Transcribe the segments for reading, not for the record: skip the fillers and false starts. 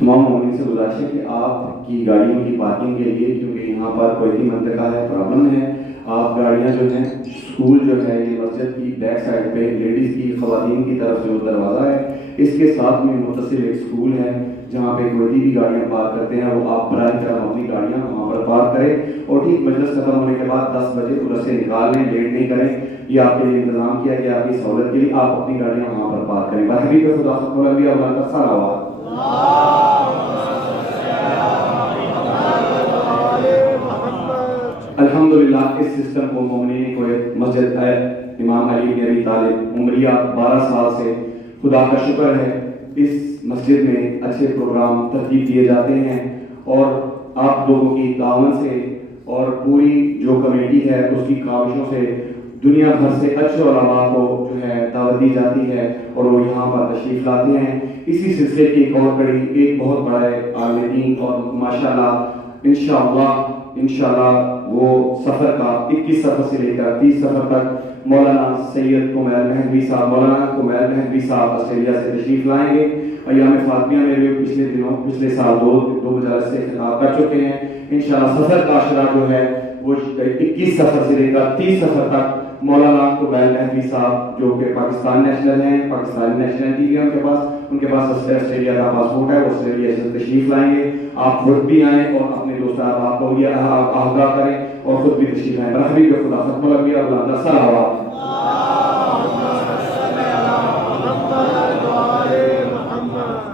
تمام مومنین سے گزارش ہے کہ آپ کی گاڑیوں کی پارکنگ کے لیے، کیونکہ یہاں پر کوئی منطقہ ہے، پرابلم ہے، آپ گاڑیاں جو ہیں اسکول جو ہے یہ مسجد کی بیک سائڈ پہ لیڈیز کی، خواتین کی طرف جو دروازہ ہے اس کے ساتھ میں متصل ایک اسکول ہے جہاں پہ کوئی بھی گاڑیاں پارک کرتے ہیں وہ آپ براہ کرم اپنی گاڑیاں وہاں پر پارک کریں، اور ٹھیک مجلس ختم ہونے کے بعد 10 بجے ادھر سے نکال لیں، لیٹ نہیں کریں، یہ آپ کے لیے انتظام کیا گیا، آپ کی سہولت کے لیے آپ اپنی گاڑیاں وہاں پر پارک کریں۔ بحبیب خدا ختم الانبیاء کا صلوات۔ الحمدللہ اس سسٹم کو مومنین کو مسجد امام علی بن ابی طالب عمریہ 12 سال سے خدا کا شکر ہے اس مسجد میں اچھے پروگرام ترتیب دیے جاتے ہیں، اور آپ لوگوں کی تعاون سے اور پوری جو کمیٹی ہے اس کی کاوشوں سے دنیا بھر سے اچھے علماء کو جو ہے دعوت دی جاتی ہے اور وہ یہاں پر تشریف لاتے ہیں۔ اسی سلسلے کی ایک اور کڑی، ایک بہت بڑا عالم دین اور ماشاءاللہ انشاءاللہ وہ سفر کا 21 سفر سے لے کر 30 سفر تک مولانا سید کمیل مہدوی صاحب آسٹریلیا سے تشریف لائیں گے۔ ایام فاطمیہ میں بھی پچھلے سال دو مجالس سے خطاب کر چکے ہیں۔ انشاءاللہ سفر کا عشرہ جو ہے وہ 21 سفر سے لے کر 30 سفر تک مولانا کمیل مہدوی صاحب جو کہ پاکستان نیشنل ہیں، پاکستانی نیشنلٹی ہے ان کے پاس آسٹریلیا کا پاسپورٹ ہے، وہ آسٹریلیا سے تشریف لائیں گے۔ آپ خود بھی آئیں اور اپنے دوست احباب کو یہ آگاہ کریں اور خود بھی تشریف لائیں۔ برحبیب خدا ختم الانبیاء کا صلوات۔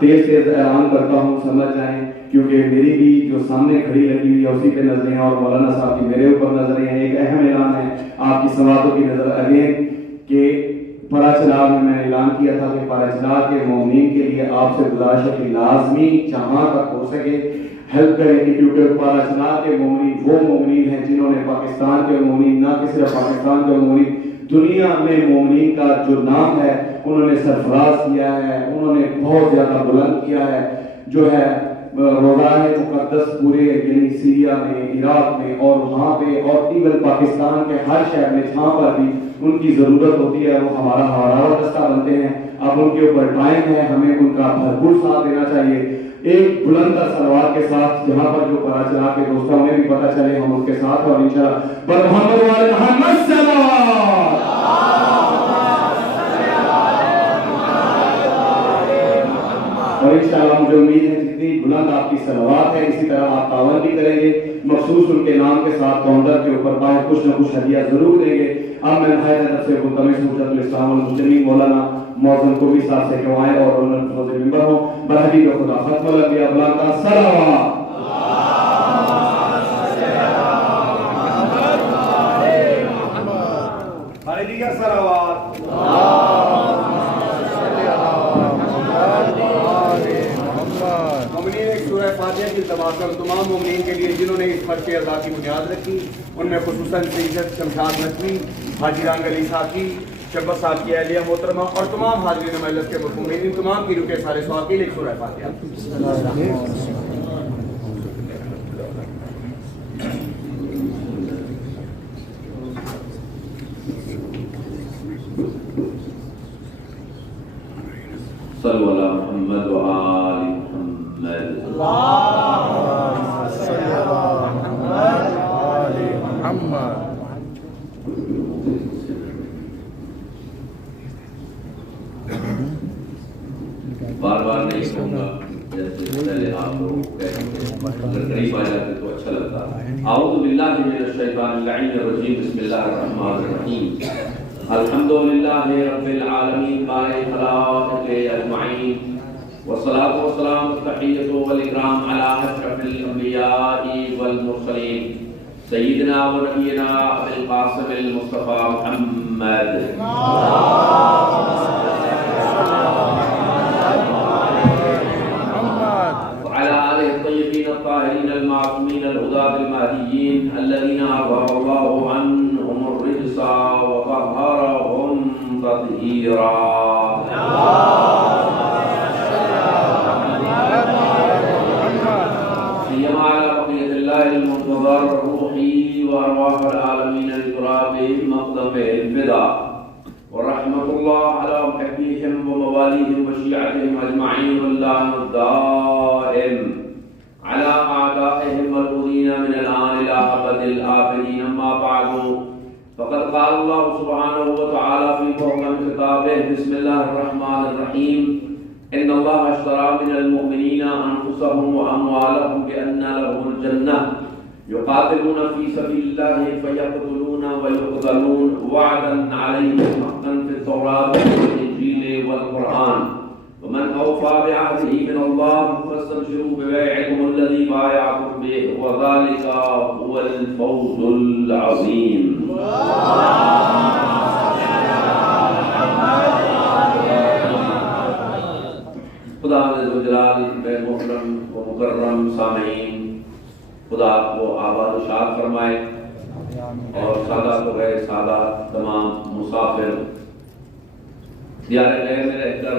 تیز اعلان کرتا ہوں، سمجھ جائیں، کیونکہ میری بھی جو سامنے کھڑی لگی ہوئی ہے اسی پہ نظریں ہیں اور مولانا صاحب کی میرے اوپر نظریں ہیں۔ ایک اہم اعلان ہے آپ کی سماعتوں کی نظر اگین کہ پارا چنار میں نے اعلان کیا تھا کہ پارا چنار کے مومنین کے لیے آپ سے گزارش ہے کہ لازمی جہاں تک ہو سکے ہیلپ کریں گے، کیونکہ پارا چنار کے مومنین وہ مومنین ہیں جنہوں نے پاکستان کے مومنین، نہ کہ صرف پاکستان کے مومنین، دنیا میں مومنین کا جو نام ہے انہوں نے سرفراز کیا ہے، انہوں نے بہت زیادہ بلند کیا ہے، جو ہے روضہ مقدس پورے یعنی سیریا میں، عراق میں اور وہاں پہ اور ایون پاکستان کے ہر شہر میں جہاں پر بھی ان کی ضرورت ہوتی ہے وہ ہمارا ہمارا دستہ بنتے ہیں۔ اب ان کے اوپر ٹائم ہے، ہمیں ان کا بھرپور ساتھ دینا چاہیے۔ ایک بلند سلوات کے ساتھ جہاں پر جو پارا چلا کے دوست ہیں انہیں بھی پتہ چلے ہم ان کے ساتھ، اور انشاءاللہ بر محمد والے محمد صلوات۔ اور انشاءاللہ مجھے امید ہے جتنی بلند آپ کی صلوات ہے اسی طرح آپ تعاون بھی کریں گے، مخصوص ان کے نام کے ساتھ کاؤنٹر کے اوپر باہر کچھ نہ کچھ ہدیہ ضرور دیں گے۔ اب میں نہایت ادب سے ملتمس ہوں حضرت الاسلام والمسلمین مولانا معظم کوبی صاحب سے کہ آئیں اور انہوں نے فوز ممبر ہوں۔ برحبیب خدا ختم الانبیاء کا صلوات۔ تمام مومنین کے لیے جنہوں نے اس فرش اعزاز کی بنیاد رکھی، ان میں خصوصاً سید شمشاد نقوی، حاجی رنگ علی ساکی، شبت صاحب کی اہلیہ محترمہ اور تمام حاضرین مجلس کے مومنین، تمام کی روح کے سارے سوال کے لیے سورہ فاتحہ۔ صلو علی محمد و آل محمد۔ بار بار نہیں کہوں گا، جیسے پہلے آپ لوگ کہتے ہیں، اگر قریب آ جاتے تو اچھا لگتا۔ اعوذ باللہ من الشیطان اللعین الرجیم، بسم اللہ الرحمن الرحیم۔ الحمدللہ رب العالمین بارئ خلائق اجمعین، والصلاة والسلام التحیۃ والاکرام علی اشرف الانبیاء والمرسلین، سیدنا و نبینا ابی القاسم المصطفیٰ محمد الطاهرين المعصومين الهداة المهديين الذين أظهر الله عنهم الرجس وطهرهم تطهيرا. سيما على بقية الله المنتظر روحي وأرواح العالمين لترابهم مقدم الفداء، ورحمة الله على محبيهم ومواليهم وشيعتهم أجمعين واللعن الدائم انتصارهم على أعدائهم المضين من الآن إلى أبد الآبدين. أما بعد فقد قال الله سبحانه وتعالى في محكم خطابه: بسم الله الرحمن الرحيم. إن الله اشترى من المؤمنين أنفسهم وأموالهم بأن لهم الجنة يقاتلون في سبيل الله فيقتلون ويقتلون وعدا عليه حقا في التوراة والإنجيل والقرآن. ومن أوفى بعهده من الله فاستبشروا ببيعكم الذي بايعتم به وذلك هو الفوز العظيم. خدا ذوالجلال بے محترم و مکرم سامعین، خدا آپ کو آباد و شاد فرمائے، اور سادات و غیر سادات تمام مسافر دیار غیر میں رہ کر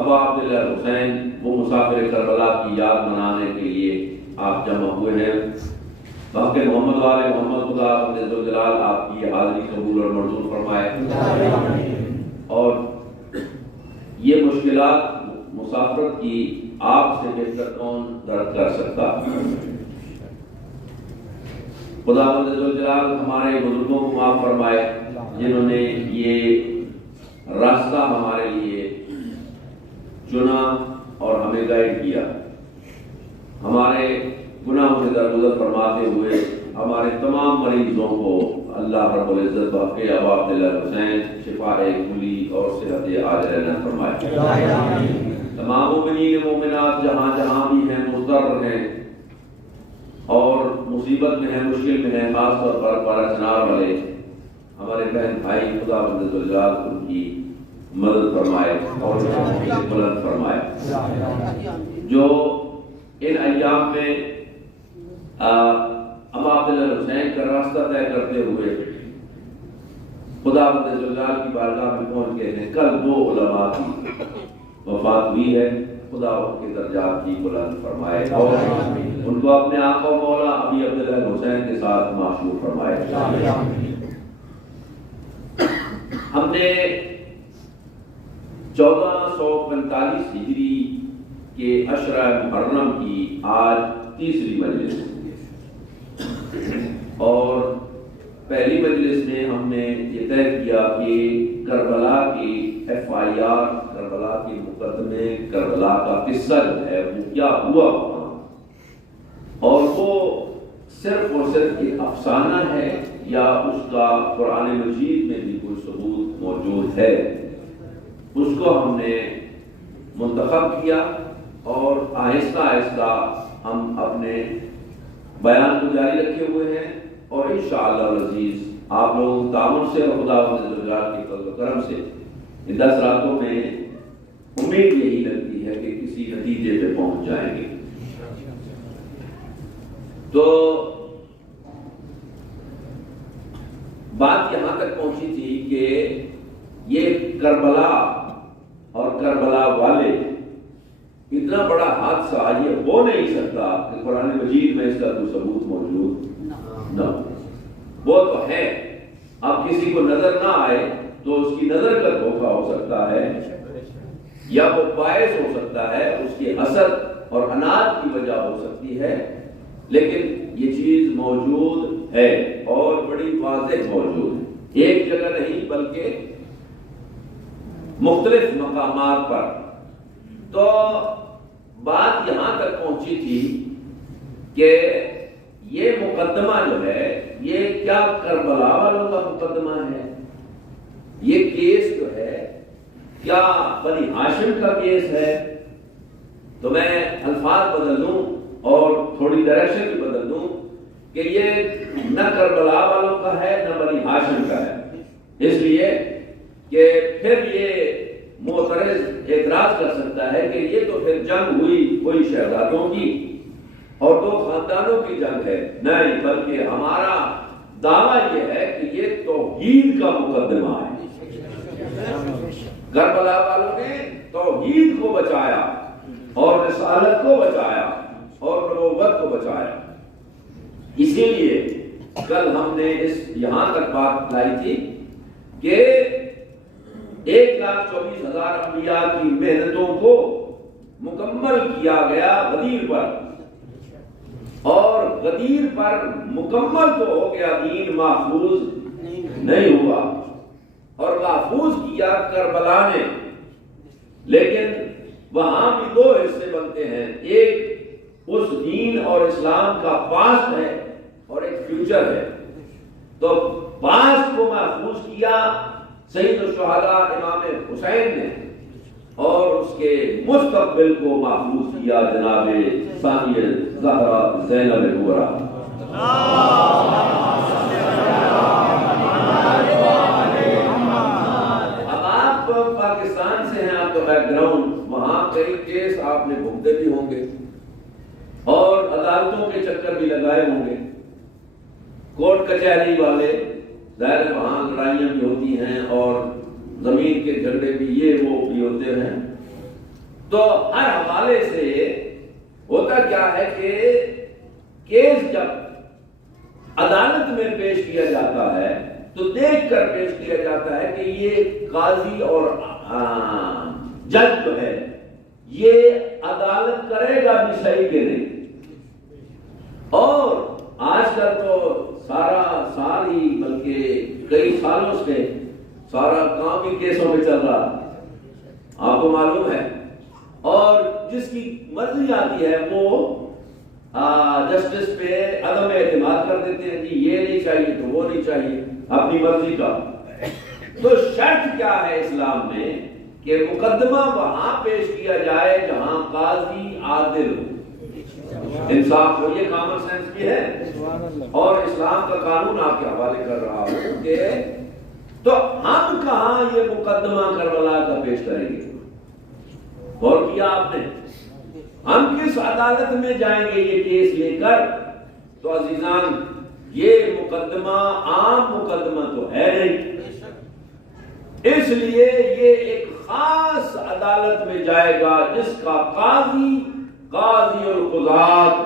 ابا عبداللہ حسین وہ مسافر کربلا کی یاد منانے کے لیے آپ جمع ہوئے ہیں۔ باقی محمد والے محمد، خدا ذوالجلال آپ کی حاضری قبول اور منظور فرمائے، اور یہ مشکلات مسافرت کی آپ سے بہتر کون درد کر سکتا۔ خدا ذوالجلال ہمارے بزرگوں کو معاف فرمائے جنہوں نے یہ راستہ ہمارے لیے چنا اور ہمیں گائیڈ کیا۔ ہمارے گناہوں سے درگزر فرماتے ہوئے ہمارے تمام مریضوں کو اللہ رب العزت بحق ابا عبداللہ حسین شفاء کلی اور صحت عاجلہ فرمائے۔ تمام مومنین مومنات جہاں جہاں بھی ہیں، مضطر ہیں اور مصیبت میں ہیں، مشکل میں ہیں، خاص طور پر پارا چنار والے ہمارے بہن بھائی، خدا بند ذوالجلال ان کی مدد فرمائے اور بلند فرمائے۔ جو ان ایام میں ابا عبداللہ حسین کا راستہ طے کرتے ہوئے خدا بند ذوالجلال کی بارگاہ میں پہنچ گئے ہیں، کل 2 علماء کی وفات ہوئی ہے، خدا ان کے درجات کی بلند فرمائے اور ان کو اپنے آقا و مولا ابی عبداللہ حسین کے ساتھ معشور فرمائے۔ ہم نے 1445 ہجری کے عشرہ محرم کی آج 3ری مجلس، اور پہلی مجلس میں ہم نے یہ طے کیا کہ کربلا کی FIR، کربلا کے مقدمے، کربلا کا قصہ جو ہے وہ کیا ہوا وہاں، اور وہ صرف اور صرف ایک افسانہ ہے یا اس کا قرآن مجید میں بھی کوئی ثبوت موجود ہے، اس کو ہم نے منتخب کیا اور آہستہ آہستہ ہم اپنے بیان کو جاری رکھے ہوئے ہیں، اور انشاءاللہ العزیز آپ لوگوں تعاون سے اور خدا ذوالجلال کے فضل و کرم سے ان 10 راتوں میں امید یہی لگتی ہے کہ کسی نتیجے پہ پہنچ جائیں گے۔ تو بات یہاں تک پہنچی تھی کہ یہ کربلا اور کربلا والے اتنا بڑا حادثہ یہ ہو نہیں سکتا کہ قرآن مجید میں اس کا کوئی ثبوت موجود نہ ہو۔ وہ تو ہے، اب کسی کو نظر نہ آئے تو اس کی نظر کا دھوکہ ہو سکتا ہے، یا وہ باعث ہو سکتا ہے، اس کے اثر اور عناد کی وجہ ہو سکتی ہے، لیکن یہ چیز موجود ہے اور بڑی واضح موجود ہے، ایک جگہ نہیں بلکہ مختلف مقامات پر۔ تو بات یہاں تک پہنچی تھی کہ یہ مقدمہ جو ہے یہ کیا کربلا والوں کا مقدمہ ہے، یہ کیس جو ہے کیا بنی ہاشم کا کیس ہے؟ تو میں الفاظ بدل دوں اور تھوڑی ڈائریکشن بھی بدل دوں کہ یہ نہ کربلا والوں کا ہے نہ بنی ہاشم کا ہے، اس لیے کہ پھر یہ معترض اعتراض کر سکتا ہے کہ یہ تو پھر جنگ ہوئی کوئی شہزادوں کی اور 2 خاندانوں کی جنگ ہے، نہیں، بلکہ ہمارا دعویٰ یہ ہے کہ یہ توحید کا مقدمہ ہے۔ کربلا والوں نے توحید کو بچایا اور رسالت کو بچایا اور نبوت کو بچایا، اسی لیے کل ہم نے یہاں تک بات لائی تھی کہ 1,24,000 انبیاء کی محنتوں کو مکمل کیا گیا غدیر پر، اور غدیر پر مکمل تو ہو گیا، دین محفوظ نہیں ہوا، اور محفوظ کیا کربلا نے، لیکن وہاں بھی دو حصے بنتے ہیں، ایک اس دین اور اسلام کا پاسٹ ہے اور ایک فیوچر ہے۔ تو پاسٹ کو محفوظ کیا سید الشہداء امام حسین نے، اور اس کے مستقبل کو محفوظ کیا جناب ثانیہ زہرا زینب الکبریٰ۔ اب آپ پاکستان سے ہیں، آپ کا بیک گراؤنڈ، وہاں کئی کیس آپ نے بھگتے بھی ہوں گے اور عدالتوں کے چکر بھی لگائے ہوں گے، کورٹ کچہری والے، ظاہر وہاں لڑائیاں بھی ہوتی ہیں اور زمین کے جھگڑے بھی یہ وہ بھی ہوتے ہیں۔ تو ہر حوالے سے ہوتا کیا ہے کہ کیس جب عدالت میں پیش کیا جاتا ہے تو دیکھ کر پیش کیا جاتا ہے کہ یہ قاضی اور جج جو ہے یہ عدالت کرے گا بھی صحیح کہ نہیں۔ اور آج کل تو سارا سال ہی، بلکہ کئی سالوں سے سارا کام ہی کیسوں میں چل رہا، آپ کو معلوم ہے، اور جس کی مرضی آتی ہے وہ جسٹس پہ عدم اعتماد کر دیتے ہیں، کہ یہ نہیں چاہیے تو وہ نہیں چاہیے، اپنی مرضی کا۔ تو شرط کیا ہے اسلام میں کہ مقدمہ وہاں پیش کیا جائے جہاں قاضی عادل ہو، انصاف ہو، یہ کامن سینس بھی ہے، اور اسلام کا قانون آپ کے حوالے کر رہا ہوں کہ تو ہم کہاں یہ مقدمہ کربلا کا پیش کریں گے؟ غور کیا آپ نے؟ ہم کس عدالت میں جائیں گے یہ کیس لے کر؟ تو عزیزان، یہ مقدمہ عام مقدمہ تو ہے نہیں، اس لیے یہ ایک خاص عدالت میں جائے گا جس کا قاضی القضات،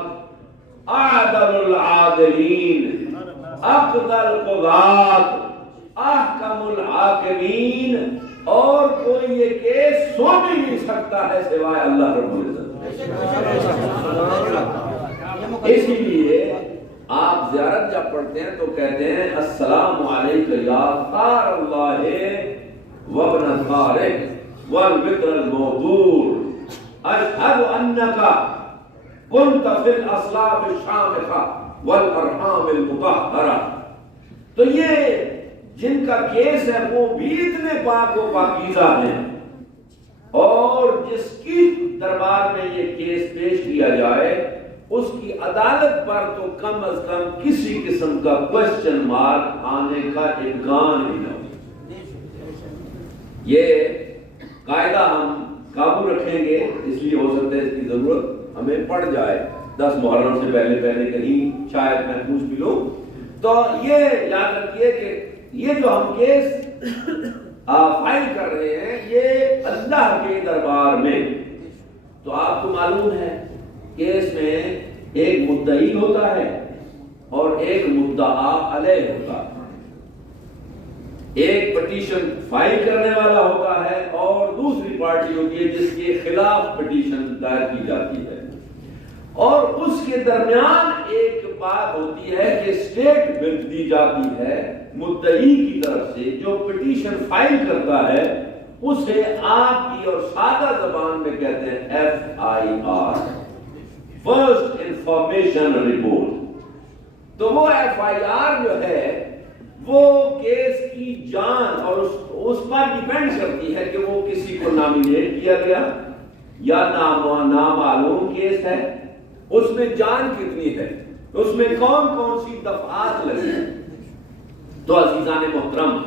اعدل العادلین، اقضى القضات، احکم الحاکمین، اور کوئی یہ کیس سن ہی نہیں سکتا ہے سوائے اللہ رب العزت۔ اسی لیے آپ زیارت جب پڑھتے ہیں تو کہتے ہیں السلام علیک یا خار اللہ وابن خارق والبطر الموضور، اشہد انکا کنت فی الاصلاب الشامخہ والارحام المطہرہ۔ تو یہ جن کا کیس ہے وہ بھی اتنے پاک و پاکیزہ ہیں، اور جس کی دربار میں یہ کیس پیش کیا جائے اس کی عدالت پر تو کم از کم کسی قسم کا کوشچن مارک آنے کا امکان ہی نہ ہو۔ یہ قاعدہ ہم قابو رکھیں گے، اس لیے ہو سکتا ہے اس کی ضرورت ہمیں پڑ جائے 10 محرم سے پہلے کہیں شاید میں پوچھ بھی لوں۔ تو یہ یاد رکھیے کہ یہ جو ہم کیس فائل کر رہے ہیں یہ اللہ کے دربار میں، تو آپ کو معلوم ہے کیس میں ایک مدعی ہوتا ہے اور ایک مدعا علیہ ہوتا ہے، ایک پٹیشن فائل کرنے والا ہوتا ہے اور دوسری پارٹی ہوتی ہے جس کے خلاف پٹیشن دائر کی جاتی ہے، اور اس کے درمیان ایک بات ہوتی ہے کہ اسٹیٹمنٹ دی جاتی ہے مدعی کی طرف سے، جو پٹیشن فائل کرتا ہے اسے آپ کی اور سادہ زبان میں کہتے ہیں FIR، فرسٹ انفارمیشن رپورٹ۔ تو وہ FIR جو ہے وہ کیس کی جان اور اس پر ڈیپینڈ کرتی ہے کہ وہ کسی کو نامینیٹ کیا گیا یا نامعلوم کیس ہے، اس میں جان کتنی ہے، اس میں کون کون سی دفعات لگی۔ تو عزیزان محترم،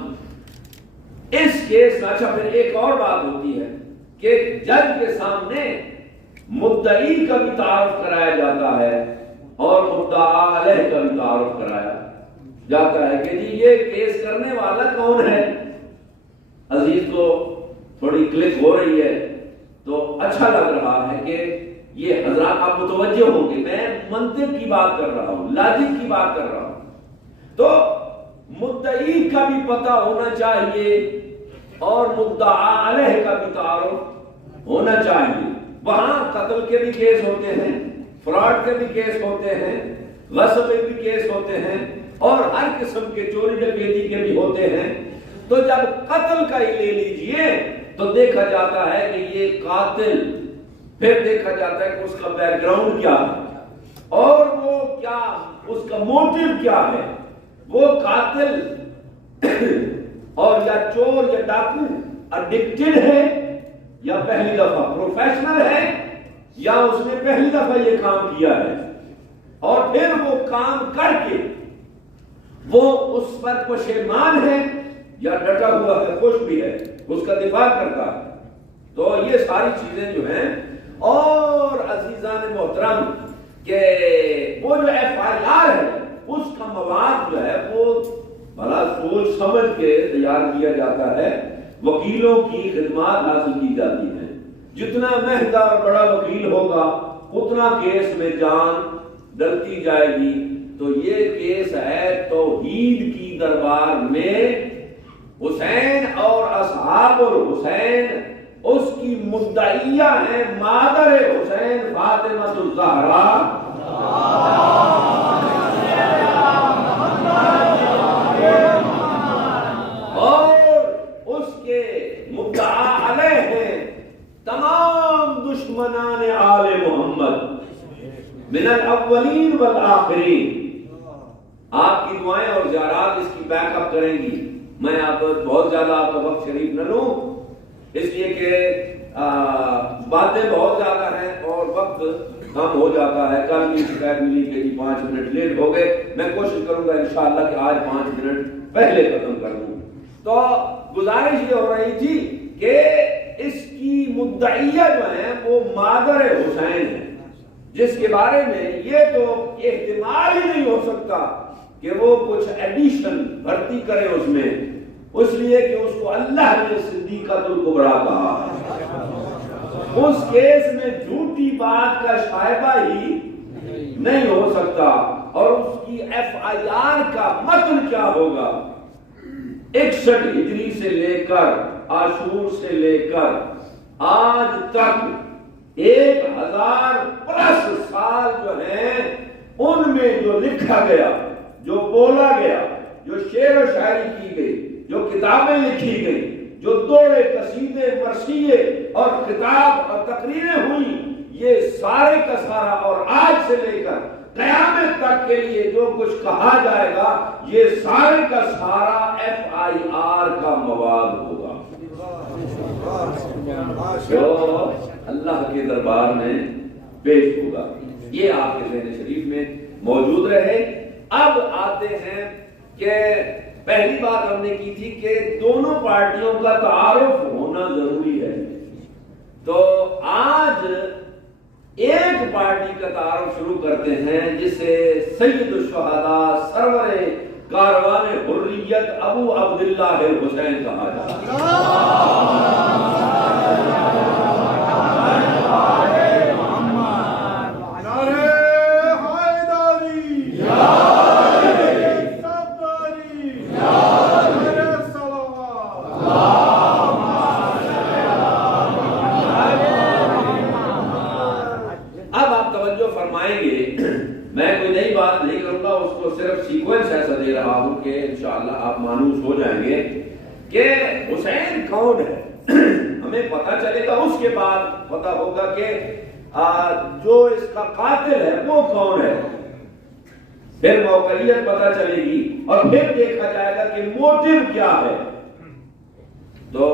اس کیس میں اچھا پھر ایک اور بات ہوتی ہے کہ جج کے سامنے مدعی کا بھی تعارف کرایا جاتا ہے اور مدعا علیہ کا بھی تعارف کرایا جاتا ہے کہ جی یہ کیس کرنے والا کون ہے۔ عزیز کو تھوڑی کلک ہو رہی ہے تو اچھا لگ رہا ہے کہ یہ حضرات آپ متوجہ ہوں گے، میں منطق کی بات کر رہا ہوں، لاجک کی بات کر رہا ہوں۔ تو مدعی کا بھی پتہ ہونا چاہیے اور مدعا علیہ کا بھی تعارف ہونا چاہیے۔ وہاں قتل کے بھی کیس ہوتے ہیں، فراڈ کے بھی کیس ہوتے ہیں، غصب کے بھی کیس ہوتے ہیں، اور ہر قسم کے چوری ڈکیتی کے بھی ہوتے ہیں۔ تو جب قتل کا ہی لے لیجئے تو دیکھا جاتا ہے کہ یہ قاتل، پھر دیکھا جاتا ہے کہ اس کا بیک گراؤنڈ کیا ہے اور وہ کیا، اس کا موٹیو کیا ہے۔ وہ قاتل اور یا چور یا ڈاکو ایڈکٹڈ ہے یا پہلی دفعہ پروفیشنل ہے یا اس نے پہلی دفعہ یہ کام کیا ہے، اور پھر وہ کام کر کے وہ اس پر پشیمان ہے یا ڈٹا ہوا ہے، خوش بھی ہے، اس کا دفاع کرتا ہے۔ تو یہ ساری چیزیں جو ہیں، اور عزیزان محترم کہ وہ جو ایف آئی آر ہے اس کا مواد جو ہے وہ بھلا سوچ سمجھ کے تیار کیا جاتا ہے، وکیلوں کی خدمات حاصل کی جاتی ہیں، جتنا مہنگا اور بڑا وکیل ہوگا اتنا کیس میں جان ڈلتی جائے گی۔ تو یہ کیس ہے توحید کی دربار میں حسین اور اصحاب الحسین، اس کی مدعیہ ہیں مادر حسین فاطمہ الزہرا، اور اس کے مدعا علیہ ہیں تمام دشمنان آل محمد من الاولین والآخرین۔ آپ کی دعائیں اور زیارات اس کی بیک اپ کریں گی۔ میں آپ بہت زیادہ آپ کا وقت شریف نہ لوں، اس لیے کہ باتیں بہت زیادہ ہیں اور وقت کم ہو جاتا ہے۔ کل بھی شکایت ملی کہ 5 منٹ لیٹ ہو گئے، میں کوشش کروں گا انشاءاللہ کہ آج 5 منٹ پہلے ختم کر دوں۔ تو گزارش یہ ہو رہی تھی کہ اس کی مدعیہ جو ہیں وہ مادر حسین ہے، جس کے بارے میں یہ تو احتمال ہی نہیں ہو سکتا کہ وہ کچھ ایڈیشن بھرتی کرے اس میں، اس لیے کہ اس کو اللہ نے صدیقۃ الکبریٰ کہا ہے۔ اس کیس میں جھوٹی بات کا شائبہ ہی نہیں ہو سکتا، اور اس کی ایف آئی آر کا متن کیا ہوگا؟ 61 ہجری سے لے کر عاشور سے لے کر آج تک 1000 پلس سال جو ہیں، ان میں جو لکھا گیا، جو بولا گیا، جو شعر و شاعری کی گئی، جو کتابیں لکھی گئی، جو دوڑے قصیدے مرثیے اور خطاب اور تقریریں ہوئی، یہ سارے کا سارا اور آج سے لے کر قیامت تک کے لیے جو کچھ کہا جائے گا، یہ سارے کا سارا ایف آئی آر کا مواد ہوگا جو اللہ کے دربار میں پیش ہوگا۔ یہ آپ کے ذہن شریف میں موجود رہے۔ اب آتے ہیں کہ پہلی بات ہم نے کی تھی کہ دونوں پارٹیوں کا تعارف ہونا ضروری ہے، تو آج ایک پارٹی کا تعارف شروع کرتے ہیں جسے سید الشہداء سرور کاروان حریت ابو عبداللہ الحسین کہا جاتا ہے۔ میں کوئی نئی بات نہیں کروں گا، اس کو صرف سیکوینس ایسا دے رہا ہوں کہ انشاءاللہ آپ مانوس ہو جائیں گے کہ حسین کون ہے، ہمیں پتہ چلے گا، اس کے بعد پتہ ہوگا کہ جو اس کا قاتل ہے وہ کون ہے، پھر موقعیت پتہ چلے گی، اور پھر دیکھا جائے گا کہ موٹیو کیا ہے۔ تو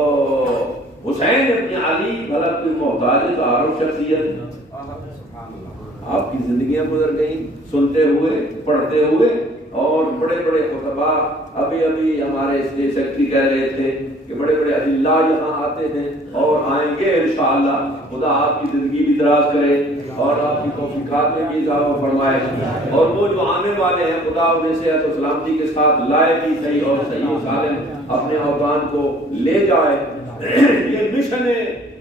حسین ابن علی بھلا کوئی محتاج تعارف شخصیت، آپ کی زندگیاں گزر گئیں سنتے ہوئے پڑھتے ہوئے، اور بڑے بڑے خطباء، ابھی ہمارے اسٹیٹ سیکرٹری کہہ رہے تھے کہ بڑے بڑے اذلاء یہاں آتے ہیں اور آئیں گے انشاءاللہ۔ خدا آپ کی زندگی بھی دراز کرے اور آپ کی توفیقات میں بھی اضافہ فرمائے، اور وہ جو آنے والے ہیں خدا انہیں صحت و سلامتی کے ساتھ لائے بھی صحیح اور صحیح و سالم اپنے اوطان کو لے جائے۔ یہ مشن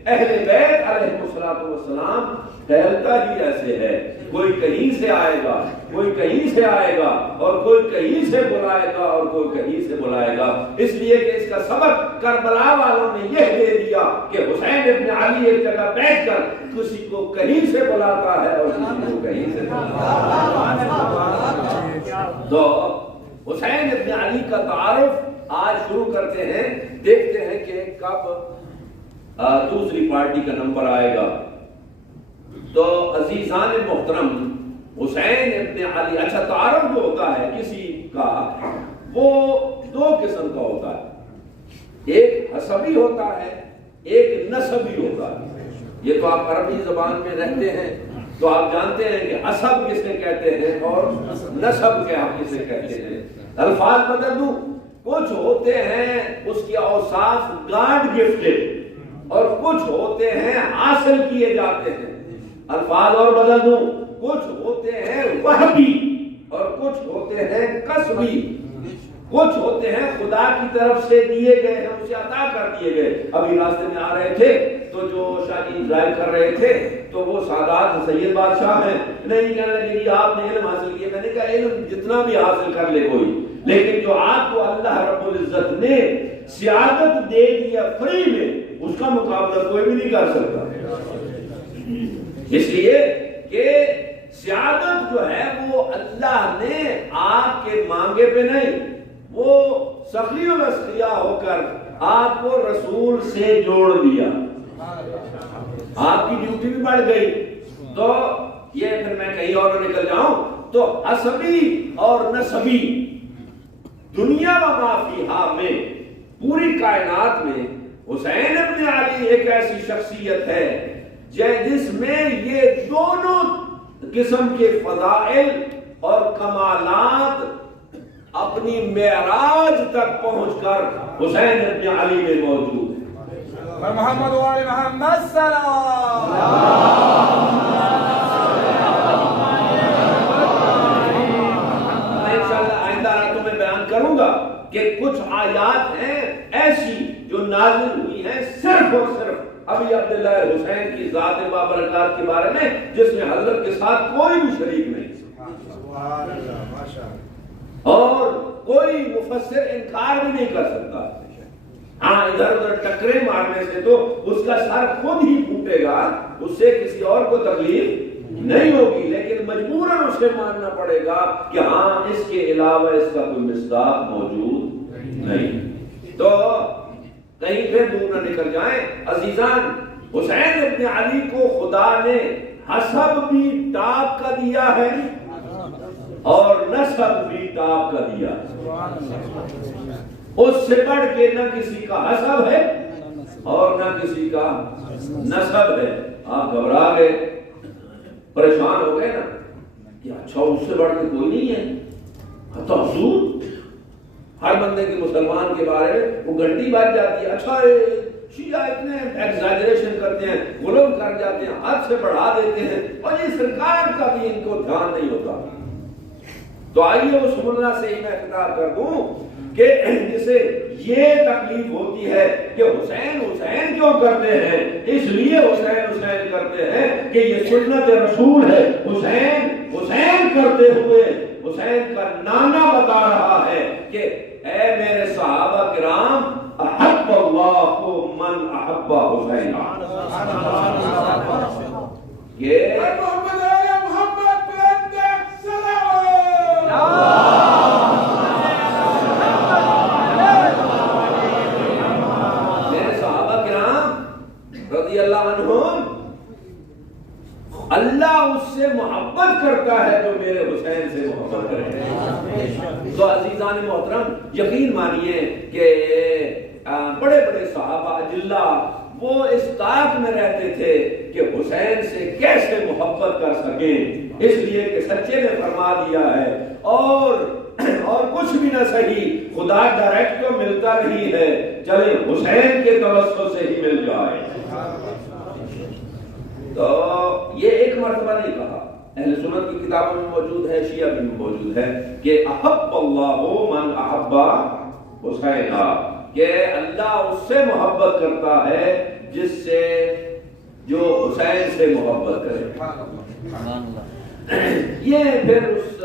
اہل بیت علیہ السلام پھیلتا ہی ایسے ہے، کوئی کہیں سے آئے گا، کوئی کہیں سے آئے گا، اور کوئی کہیں سے بلائے گا، اور کوئی کہیں سے بلائے گا۔ اس لیے کہ اس کا سبق کربلا والوں نے یہ دے دیا کہ حسین ابن علی ایک جگہ بیٹھ کر کر کسی کو کہیں سے بلاتا ہے اور کسی کو کہیں سے بلاتا ہے. تو حسین ابن علی کا تعارف آج شروع کرتے ہیں. دیکھتے ہیں کہ کب دوسری پارٹی کا نمبر آئے گا. تو عزیزان محترم، حسین ابن علی، اچھا تعارف جو ہوتا ہے کسی کا وہ دو قسم کا ہوتا ہے. ایک حسبی ہوتا ہے، ایک نسبی ہوتا ہے. یہ تو آپ عربی زبان میں رہتے ہیں تو آپ جانتے ہیں کہ حسب کسے کہتے ہیں اور نسب کیا کسے کہتے ہیں. الفاظ بدل دوں، کچھ ہوتے ہیں اس کی اوصاف گاڈ گفٹڈ اور کچھ ہوتے ہیں حاصل کیے جاتے ہیں. الفاظ اور بدل دوں، کچھ ہوتے ہیں وہبی اور کچھ ہوتے ہیں کسبی. کچھ ہوتے ہیں خدا کی طرف سے دیے گئے ہیں، اسے عطا کر دیے گئے. ابھی راستے میں آ رہے تھے تو جو شاہی ڈرائیو کر رہے تھے تو وہ سادات سید بادشاہ ہیں. نہیں کہنے لگے کہ آپ نے علم حاصل کیا. میں نے کہا علم جتنا بھی حاصل کر لے کوئی، لیکن جو آپ کو اللہ رب العزت نے سیادت دے دیا فری میں، اس کا مقابلہ کوئی بھی نہیں کر سکتا. اس لیے کہ سیادت جو ہے وہ اللہ نے آپ کے مانگے پہ نہیں، وہ سخی الاسخیاء ہو کر آپ کو رسول سے جوڑ دیا. آپ کی ڈیوٹی بھی بڑھ گئی. تو یہ پھر میں کہیں اور نکل جاؤں تو حسبی اور نسبی دنیا و ما فیہا میں، پوری کائنات میں حسین ابن علی ایک ایسی شخصیت ہے جس میں یہ دونوں قسم کے فضائل اور کمالات اپنی معراج تک پہنچ کر حسین ابن علی میں موجود ہے. محمد و آل محمد سلام. میں انشاءاللہ آئندہ راتوں میں بیان کروں گا کہ کچھ آیات ہیں ایسی جو نازل ہوئی ہیں صرف اور صرف ابھی عبداللہ حسین کی ذات بابرکات کے بارے میں، جس میں حضرت کے ساتھ کوئی بھی شریک نہیں اور کوئی مفسر انکار بھی نہیں کر سکتا. ہاں ادھر ادھر ٹکرے مارنے سے تو اس کا سر خود ہی پھوٹے گا، اس سے کسی اور کو تکلیف نہیں ہوگی، لیکن مجبوراً اسے ماننا پڑے گا کہ ہاں اس کے علاوہ اس کا کوئی مصداق موجود نہیں. تو کہیں پھر دور نہ نکل جائیں عزیزان. حسین ابن علی کو خدا نے حسب بھی ٹاپ کا دیا ہے اور نسب بھی ٹاپ کا دیا. اس سے بڑھ کے نہ کسی کا حسب ہے اور نہ کسی کا نسب ہے. آپ گھبرا گئے، پریشان ہو گئے نا کہ اچھا اس سے بڑھ کے کوئی نہیں ہے. تو حضور ہر بندے کے مسلمان کے بارے میں وہ گھنٹی بج جاتی ہے. اچھا شیعہ اتنے ایگزاجریشن کرتے ہیں، غلو کر جاتے ہیں، حد سے بڑھا دیتے ہیں اور یہ سرکار کا بھی ان کو دھیان نہیں ہوتا. تو آئیے اس اللہ سے ہی میں خطاب کر دوں کہ جسے یہ تکلیف ہوتی ہے کہ حسین حسین کیوں کرتے ہیں، اس لیے حسین حسین کرتے ہیں کہ یہ سنت رسول ہے. حسین حسین کرتے ہوئے حسین کا نانا بتا رہا ہے کہ اے میرے صحابہ کرام، احب اللہ من احب حسین. یہ میرے صحابہ کرام رضی اللہ عنہم، اللہ اس سے محبت کرتا ہے جو میرے حسین سے محبت کرے. تو عزیزان محترم یقین مانیے کہ بڑے بڑے صحابہ اجلہ وہ اس طاق میں رہتے تھے کہ حسین سے کیسے محبت کر سکیں، اس لیے کہ سچے نے فرما دیا ہے اور کچھ بھی نہ صحیح، خدا ڈائریکٹ تو ملتا نہیں ہے، چلے حسین کے توسط سے ہی مل جائے. تو یہ ایک مرتبہ نہیں کہا، اہل سنت کی کتابوں میں موجود ہے، شیعہ بھی موجود ہے کہ احب اللہ من احب حسین، کہ اللہ اس سے محبت کرتا ہے جس سے جو حسین سے محبت کرے. یہ پھر اس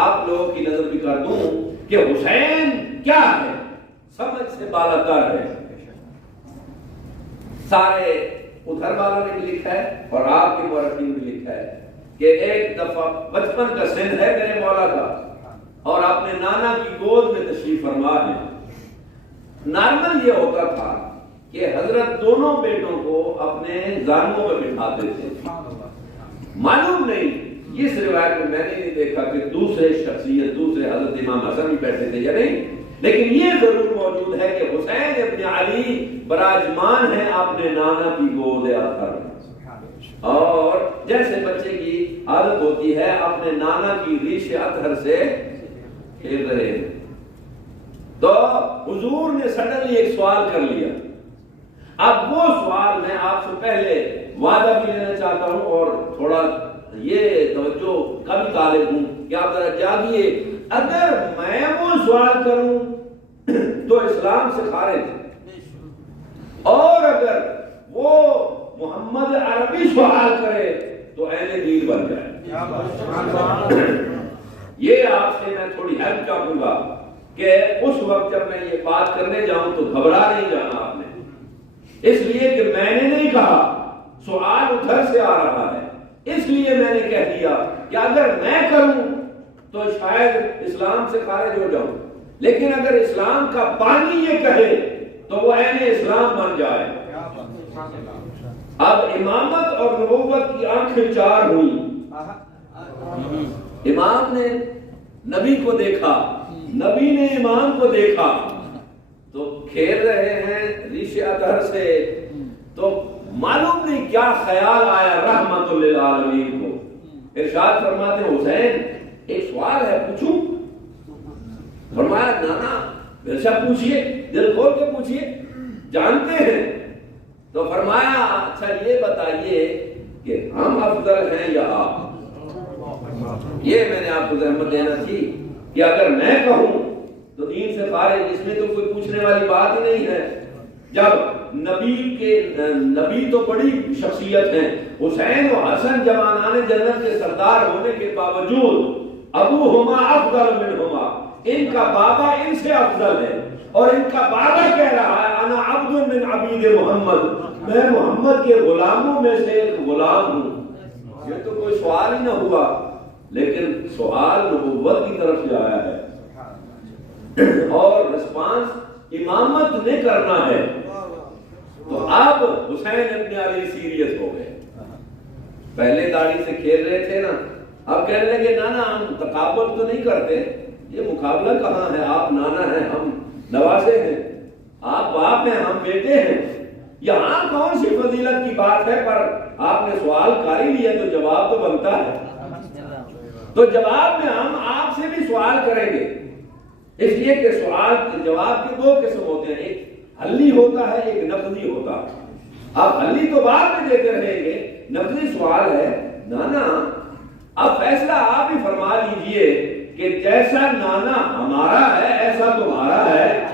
آپ لوگوں کی نظر بھی کر دوں کہ حسین کیا ہے، سمجھ سے بالاتر ہے. سارے ادھر والوں نے بھی لکھا ہے اور آپ کے مورخین نے لکھا ہے کہ ایک دفعہ بچپن کا سن ہے میرے مولا کا اور اپنے نانا کی گود میں تشریف فرما ہے. نارمل یہ ہوتا تھا کہ حضرت دونوں بیٹوں کو اپنے زانوں پر بٹھاتے تھے. معلوم نہیں اس روایت میں نے نہیں دیکھا کہ دوسرے شخصیت دوسرے حضرت امام حسن بھی بیٹھے تھے یا نہیں, لیکن یہ ضرور موجود ہے کہ حسین ابن علی براجمان ہے اپنے نانا کی گود اطہر, اور جیسے بچے کی عادت ہوتی ہے اپنے نانا کی ریش اطہر سے کھیل رہے ہیں. تو حضور نے سڈنلی ایک سوال کر لیا. اب وہ سوال میں آپ سے پہلے وعدہ بھی لینا چاہتا ہوں اور تھوڑا یہ توجہ کا بھی طالب ہوں کہ آپ ذرا جاگیے. اگر میں وہ سوال کروں تو اسلام سے خارج, اور اگر وہ محمد عربی سوال کرے تو اہل دین بن جائے. یہ آپ سے میں تھوڑی ہیلپ چاہوں گا کہ اس وقت جب میں یہ بات کرنے جاؤں تو گھبرا نہیں جانا آپ نے, اس لیے کہ میں نے نہیں کہا سوال ادھر سے آ رہا ہے, اس لیے میں نے کہہ دیا کہ اگر میں کروں تو شاید اسلام سے خارج ہو جاؤں, لیکن اگر اسلام کا بانی یہ کہے تو وہ اہل اسلام بن جائے. اب امامت اور نبوت کی آنکھیں چار ہوئی. امام نے نبی کو دیکھا, نبی نے امام کو دیکھا, تو کھیل رہے ہیں ریش اطہر سے, تو معلوم نہیں کیا خیال آیا رحمت للعالمین کو. ارشاد فرماتے ہیں حسین ایک سوال ہے پوچھوں؟ فرمایا نانا بے پوچھئے, دل کھول کے پوچھئے, جانتے ہیں. تو فرمایا اچھا یہ بتائیے کہ ہم افضل ہیں یا آپ؟ یہ میں نے آپ کو زحمت دینا تھی کہ اگر میں کہوں تو دین سے خارج, اس میں تو کوئی پوچھنے والی بات ہی نہیں ہے. جب نبی تو بڑی شخصیت ہیں, حسین و حسن جوانان جنت کے سردار ہونے کے باوجود ابوہما افضل منہما, ان کا بابا ان سے افضل ہے, اور ان کا بابا کہہ رہا ہے انا عبد من عبید محمد, میں محمد کے غلاموں میں سے ایک غلام ہوں. یہ تو کوئی سوال ہی نہ ہوا, لیکن سوال نبوت کی طرف سے آیا ہے اور رسپانس امامت نے کرنا ہے. تو اب حسین ابن علی سیریس ہو گئے. پہلے داڑھی سے کھیل رہے تھے نا, اب کہنے لگے نانا ہم تقابل تو نہیں کرتے, یہ مقابلہ کہاں ہے, آپ نانا ہیں ہم نواسے ہیں, آپ باپ ہیں ہم بیٹے ہیں, یہاں کون سی فضیلت کی بات ہے, پر آپ نے سوال کر ہی لیا تو جواب تو بنتا ہے. تو جواب میں ہم آپ سے بھی سوال کریں گے, اس لیے کہ سوال جواب کے دو قسم ہوتے ہیں, ایک حلی ہوتا ہے ایک نقدی ہوتا ہے. آپ حلی تو بعد میں دیتے رہیں گے, نقدی سوال ہے نانا اب فیصلہ آپ ہی فرما لیجئے کہ جیسا نانا ہمارا ہے ایسا تمہارا ہے.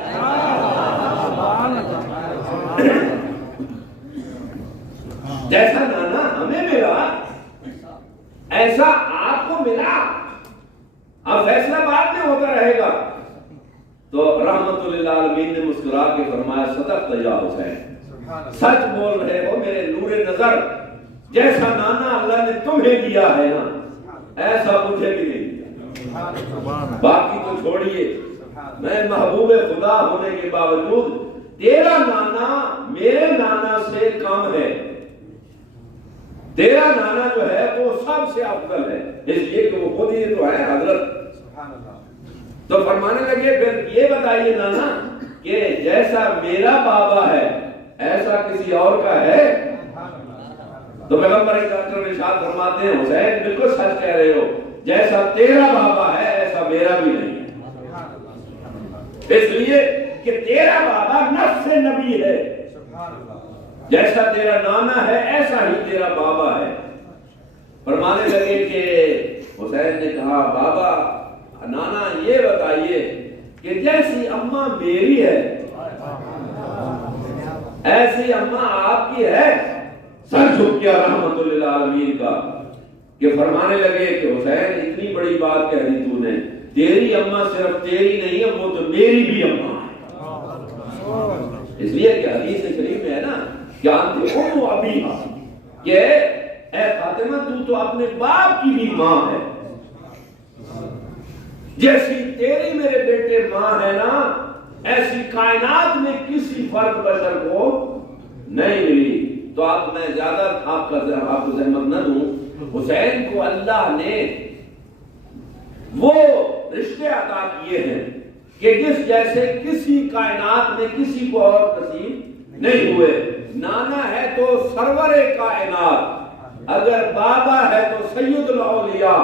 جیسا نانا ہمیں ملا ایسا آپ کو ملا, اب فیصلہ بعد میں ہوتا رہے گا. تو رحمت للعالمین نے مسکرا کے فرمایا صدقت یا حسین, سچ بول رہے ہو میرے نور نظر, جیسا نانا اللہ نے تمہیں دیا ہے نا ایسا مجھے بھی نہیں دیا. باقی تو چھوڑیے, میں محبوب خدا ہونے کے باوجود تیرا نانا میرے نانا سے کم ہے, تیرا نانا جو ہے وہ سب سے افضل ہے, اس لیے کہ وہ خود ہی تو ہے حضرت. تو فرمانے لگے پھر یہ بتائیے نانا کہ جیسا میرا بابا ہے ایسا کسی اور کا ہے؟ تو پیغمبر اکرم ارشاد فرماتے ہیں حسین بالکل سچ کہہ رہے ہو, جیسا تیرا بابا ہے ایسا میرا بھی نہیں ہے, اس لیے کہ تیرا بابا نفس نبی ہے, جیسا تیرا نانا ہے ایسا ہی تیرا بابا ہے. فرمانے لگے کہ حسین نے کہا بابا نانا یہ بتائیے کہ جیسی اماں میری ہے ایسی اماں آپ کی ہے؟ سر جھک گیا رحمت للعالمین کا کہ فرمانے لگے کہ حسین اتنی بڑی بات کہہ دی تو نے, تیری اماں صرف تیری نہیں ہے وہ تو میری بھی اماں ہے. اس لیے کہ حدیث شریف میں ہے نا کیا انت ام ابیہا، کہ اے فاطمہ تو اپنے باپ کی بھی ماں ہے، جیسی تیری میرے بیٹے ماں ہے نا، ایسی کائنات میں کسی فرد بشر کو نہیں ملی۔ تو اب میں زیادہ آپ کو زحمت نہ دوں، حسین کو اللہ نے وہ رشتے عطا کیے ہیں کہ جس جیسے کسی کائنات میں کسی کو اور نصیب نہیں ہوئے۔ نانا ہے تو سرور کائنات، اگر بابا ہے تو سید الاولیاء،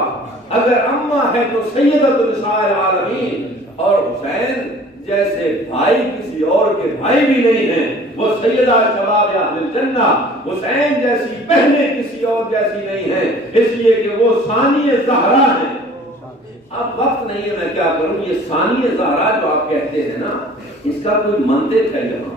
اگر اماں ہے تو سیدۃ النساء العالمین، اور حسین جیسے بھائی کسی اور کے بھائی بھی نہیں ہیں، وہ سیدہ شباب اہل الجنہ، حسین جیسی بہنیں کسی اور جیسی نہیں ہیں، اس لیے کہ وہ ثانی زہرا ہیں۔ اب وقت نہیں ہے میں کیا کروں، یہ ثانی زہرا جو آپ کہتے ہیں نا، اس کا کوئی منطق ہے یہاں،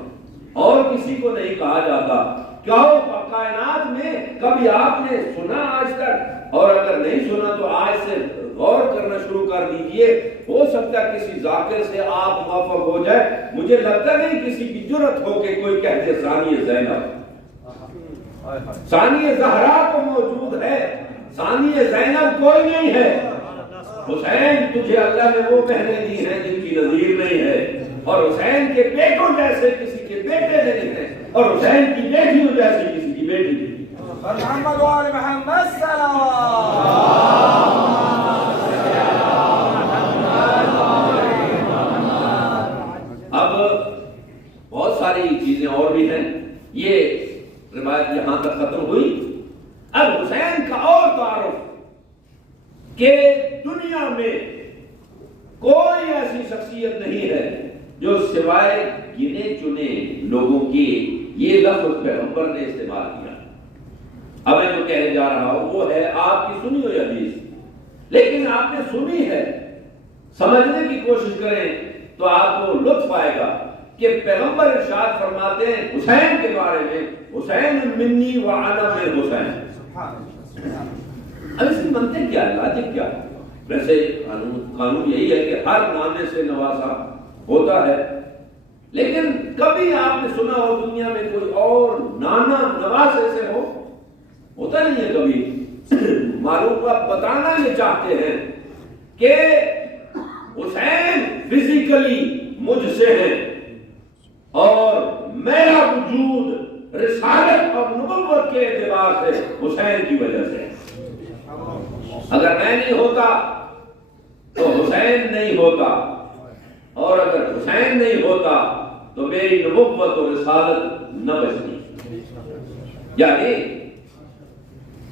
اور کسی کو نہیں کہا جاتا۔ کیا ہو کائنات میں کبھی آپ نے سنا آج تک؟ اور اگر نہیں سنا تو آج سے غور کرنا شروع کر دیجئے، ہو سکتا ہے کسی ذاکر سے آپ موافق ہو جائے۔ مجھے لگتا نہیں کسی کی جرت ہو کہ کوئی کہتے ثانی زینب، ثانی زہرا تو موجود ہے، ثانی زینب کوئی نہیں ہے۔ حسین تجھے اللہ نے وہ بہنیں دی ہیں جن کی نظیر نہیں ہے، اور حسین کے بیٹوں جیسے کسی کے بیٹے نہیں ہیں، اور حسین کی بیٹیوں جیسی کسی کی بیٹی نہیں۔ محمد و آل محمد صلوات۔ اب بہت ساری چیزیں اور بھی ہیں، یہ روایت یہاں تک ختم ہوئی۔ اب حسین کا اور تعارف کہ دنیا میں کوئی ایسی شخصیت نہیں ہے جو سوائے گنے چنے لوگوں کی یہ لفظ پیغمبر نے استعمال کیا۔ اب میں جو کہنے جا رہا ہوں وہ ہے آپ کی سنی ہوئی حدیث، لیکن آپ نے سنی ہے، سمجھنے کی کوشش کریں تو آپ کو لطف آئے گا کہ پیغمبر ارشاد فرماتے ہیں حسین کے بارے میں، حسین منی وانا من حسین۔ اب اس کی منطق کیا ہے، لاجک کیا ہے؟ ویسے قانون یہی ہے کہ ہر نانے سے نواسا ہوتا ہے، لیکن کبھی آپ نے سنا ہو دنیا میں کوئی اور نانا نواسے سے ہوتا نہیں ہے کبھی۔ معلوم کو آپ بتانا یہ چاہتے ہیں کہ حسین فزیکلی مجھ سے ہے، اور میرا وجود رسالت اور نبوت کے اعتبار سے حسین کی وجہ سے۔ اگر میں نہیں ہوتا تو حسین نہیں ہوتا، اور اگر حسین نہیں ہوتا تو میری نبوت اور رسالت نہ بچتی۔ یعنی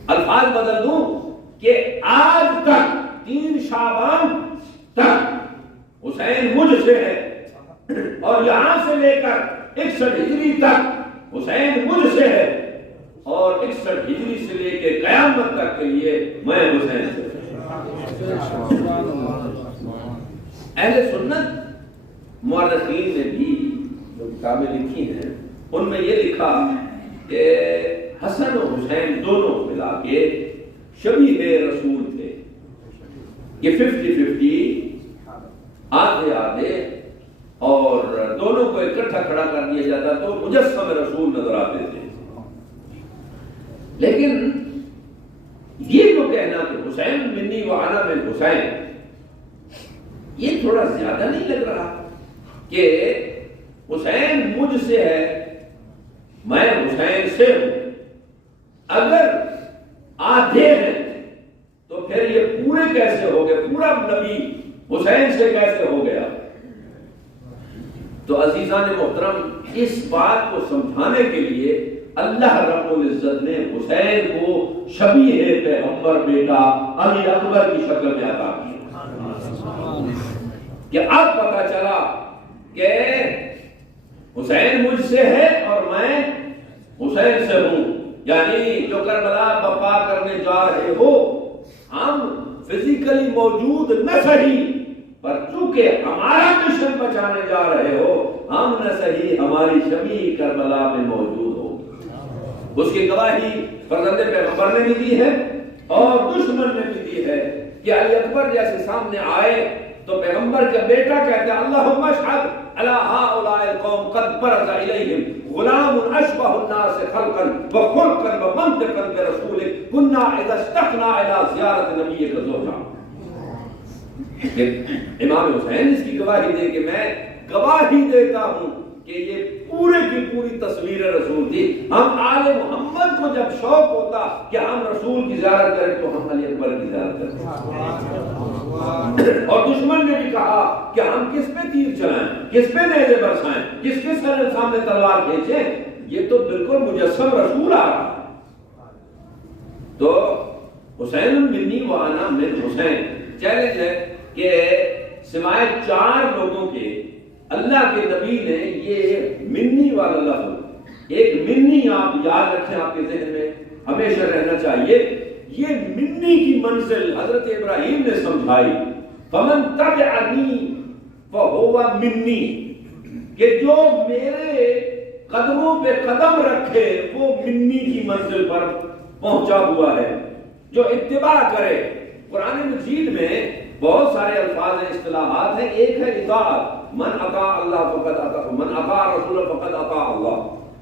الفاظ بدل دوں کہ آج تک 3 شعبان تک حسین مجھ سے ہے، اور یہاں سے لے کر 61 ہجری تک حسین مجھ سے ہے، اور 61 ہجری سے لے کے قیامت تک کے لیے میں حسین سے۔ اہل سنت مورخین نے بھی جو کتابیں لکھی ہیں ان میں یہ لکھا کہ حسن و حسین دونوں ملا کے شبیہ رسول تھے، یہ 50-50 آدھے آدھے، اور دونوں کو اکٹھا کھڑا کر دیا جاتا تو مجسم رسول نظر آتے تھے۔ لیکن یہ جو کہنا کہ حسین منی وانا من حسین، یہ تھوڑا زیادہ نہیں لگ رہا کہ حسین مجھ سے ہے، میں حسین سے ہوں؟ اگر آدھے ہیں تو پھر یہ پورے کیسے ہو گئے؟ پورا نبی حسین سے کیسے ہو گیا؟ تو عزیزان محترم، اس بات کو سمجھانے کے لیے اللہ رب العزت نے حسین کو شبیہ پیغمبر بیٹا علی اکبر کی شکل میں عطا کیا، کہ اب پتہ چلا کہ حسین مجھ سے ہے اور میں حسین سے ہوں۔ یعنی جو کربلا بپا کرنے جا رہے ہو، ہم فزیکلی موجود نہ صحیح، پر چونکہ ہمارا مشن بچانے جا رہے ہو، ہم نہ صحیح ہماری شبیہ کربلا میں موجود ہو۔ اس کی گواہی فرزند پیغمبر نے بھی دی ہے اور دشمن نے بھی دی ہے کہ علی اکبر جیسے سامنے آئے تو پیغمبر کا بیٹا کہتا ہے اللہم اشہد على هؤلاء القوم قد برز إليهم غلام أشبه الناس خلقا وخلقا ومنطقا برسولك كنا إذا اشتقنا إلى زيارة نبيك زرنا. امام حسین اس کی گواہی دے کہ میں گواہی دیتا ہوں کہ یہ پورے کی پوری تصویر رسول تھی. ہم آل محمد کو جب شوق ہوتا کہ ہم رسول کی زیارت کریں تو ہم علی اکبر کی زیارت کرتے. اور دشمن نے بھی کہا کہ ہم کس پہ تیر چلائیں, کس پہ نیزے برسائیں, کس کے سامنے تلوار کھینچیں, یہ تو بالکل مجسم رسول آ رہا. تو حسین منی و انا من حسین چیلنج ہے کہ سوائے 4 لوگوں کے اللہ کے نبی نے یہ منی والا لفظ, ایک منی آپ یاد رکھیں, آپ کے ذہن میں ہمیشہ رہنا چاہیے. یہ منی کی منزل حضرت ابراہیم نے سمجھائی, فمن تبعنی فہو منی, کہ جو میرے قدموں پہ قدم رکھے وہ منی کی منزل پر پہنچا ہوا ہے. جو اتباع کرے, قرآن مجید میں بہت سارے الفاظ ہیں, اصطلاحات ہیں. ایک ہے اطاعت, من اطاع اللہ فقد اطاع, من اطاع رسول فقد اطاع اللہ.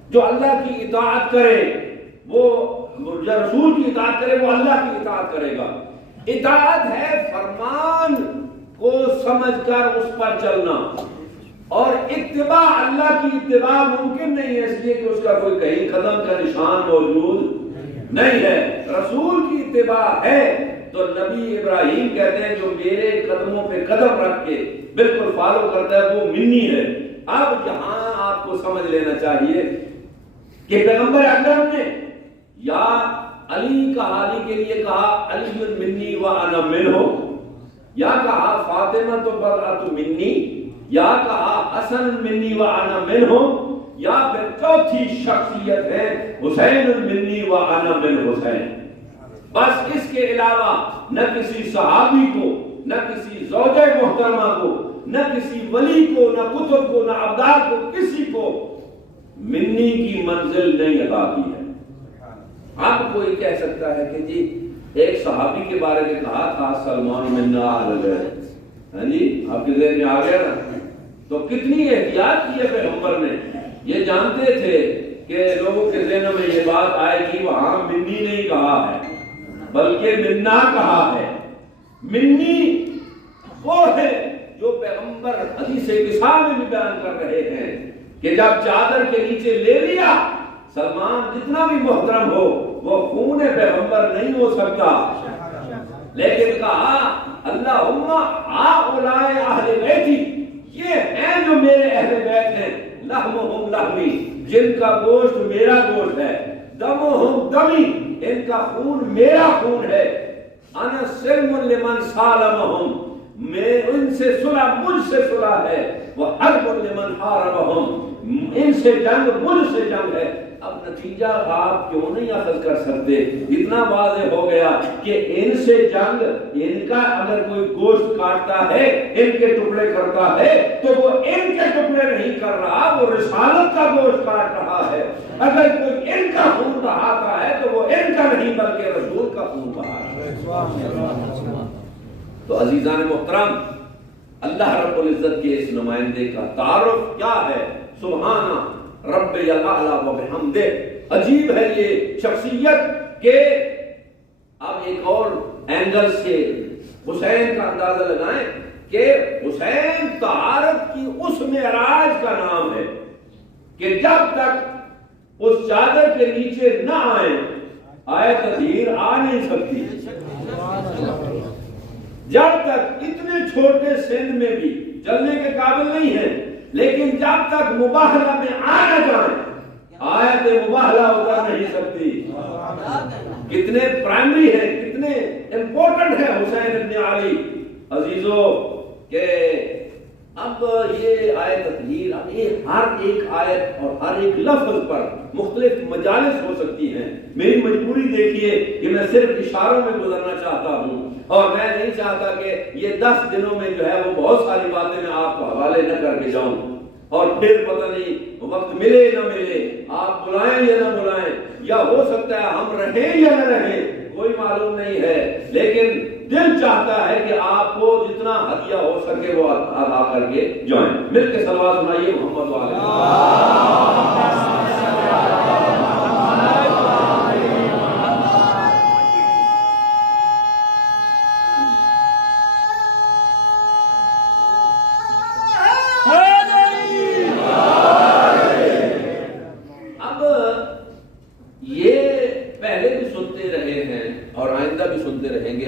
جو اللہ کی اطاعت کرے وہ, جو رسول کی اطاعت کرے وہ اللہ کی اطاعت کرے گا. اطاعت ہے فرمان کو سمجھ کر اس پر چلنا, اور اتباع, اللہ کی اتباع ممکن نہیں ہے اس لیے کہ اس کا کوئی کہیں قدم کا نشان موجود نہیں ہے. رسول کی اتباع ہے تو نبی ابراہیم کہتے ہیں جو میرے قدموں پہ قدم رکھ کے بالکل فالو کرتا ہے وہ منی ہے. اب یہاں آپ کو سمجھ لینا چاہیے کہ پیغمبر اکرم نے یا علی کا علی کے لیے کہا علی منی و انا منہ, یا کہا فاطمہ تو برأت منی, یا کہا حسن منی و انا منہ, یا پھر چوتھی شخصیت ہے حسین منی و انا من حسین. بس اس کے علاوہ نہ کسی صحابی کو, نہ کسی زوجہ محترمہ کو, نہ کسی ولی کو, نہ قطب کو, نہ ابدال کو, کسی کو منی کی منزل نہیں عطا کی ہے. اب کوئی کہہ سکتا ہے کہ جی ایک صحابی کے بارے میں کہا تھا سلمان منا اہل بیت, ہاں جی آپ کے ذہن میں آ گیا نا, تو کتنی احتیاط کی ہے پیغمبر نے. یہ جانتے تھے کہ لوگوں کے ذہنوں میں یہ بات آئے گی وہاں منی نہیں کہا ہے بلکہ منا کہا ہے. منی وہ ہے جو پیغمبر حدیث کسا میں بھی بیان کر رہے ہیں کہ جب چادر کے نیچے لے لیا, سلمان جتنا بھی محترم ہو وہ خون پیغمبر نہیں ہو سکتا, لیکن کہا اللہم ہؤلاء اہل بیتی, یہ ہیں جو میرے اہل بیت ہیں, لحمہم لحمی, جن کا گوشت میرا گوشت ہے, دمہم دمی, ان کا خون میرا خون ہے, انا سلم لمن سالمہم, میں ان سے صلح مجھ سے صلح ہے, وہ حرب لمن حاربہم, ان سے جنگ مجھ سے جنگ ہے. اب نتیجہ آپ کیوں نہیں اخذ کر سکتے؟ اتنا واضح ہو گیا کہ ان سے جنگ, ان کا اگر کوئی گوشت کاٹتا ہے, ان کے ٹکڑے کرتا ہے, تو وہ ان کے ٹکڑے نہیں کر رہا, وہ رسالت کا گوشت کاٹ رہا ہے. اگر کوئی ان کا خون بہاتا ہے تو وہ ان کا نہیں بلکہ رسول کا خون بہا رہا ہے. تو عزیزان محترم, اللہ رب العزت کے اس نمائندے کا تعارف کیا ہے؟ سبحانہ رب الاعلی و بحمدہ. عجیب ہے یہ شخصیت کہ اب ایک اور اینگل سے حسین کا اندازہ لگائیں کہ حسین طہارت کی اس معراج کا نام ہے کہ جب تک اس چادر کے نیچے نہ آئیں آئے تطہیر آ نہیں سکتی. جب تک اتنے چھوٹے سن میں بھی چلنے کے قابل نہیں ہیں, لیکن جب تک مباہلہ میں آ نہ جائیں آیت مباہلہ اتر نہیں سکتی. کتنے پرائمری ہے, کتنے امپورٹنٹ ہے حسین ابن علی. عزیزو کہ اب یہ آیت تطہیر, اب یہ ہر ایک آیت اور ہر ایک لفظ پر مختلف مجالس ہو سکتی ہیں. میری مجبوری دیکھیے کہ میں صرف اشاروں میں گزرنا چاہتا ہوں, اور میں نہیں چاہتا کہ یہ 10 دنوں میں جو ہے وہ بہت ساری باتیں میں آپ کو حوالے نہ کر کے جاؤں, اور پھر پتہ نہیں وقت ملے نہ ملے, آپ بلائیں یا نہ بلائیں, یا ہو سکتا ہے ہم رہیں یا نہ رہیں, کوئی معلوم نہیں ہے. لیکن دل چاہتا ہے کہ آپ کو جتنا ہدیہ ہو سکے وہ ادا کر کے جائیں. مل کے صلوات سنائیے محمد والے.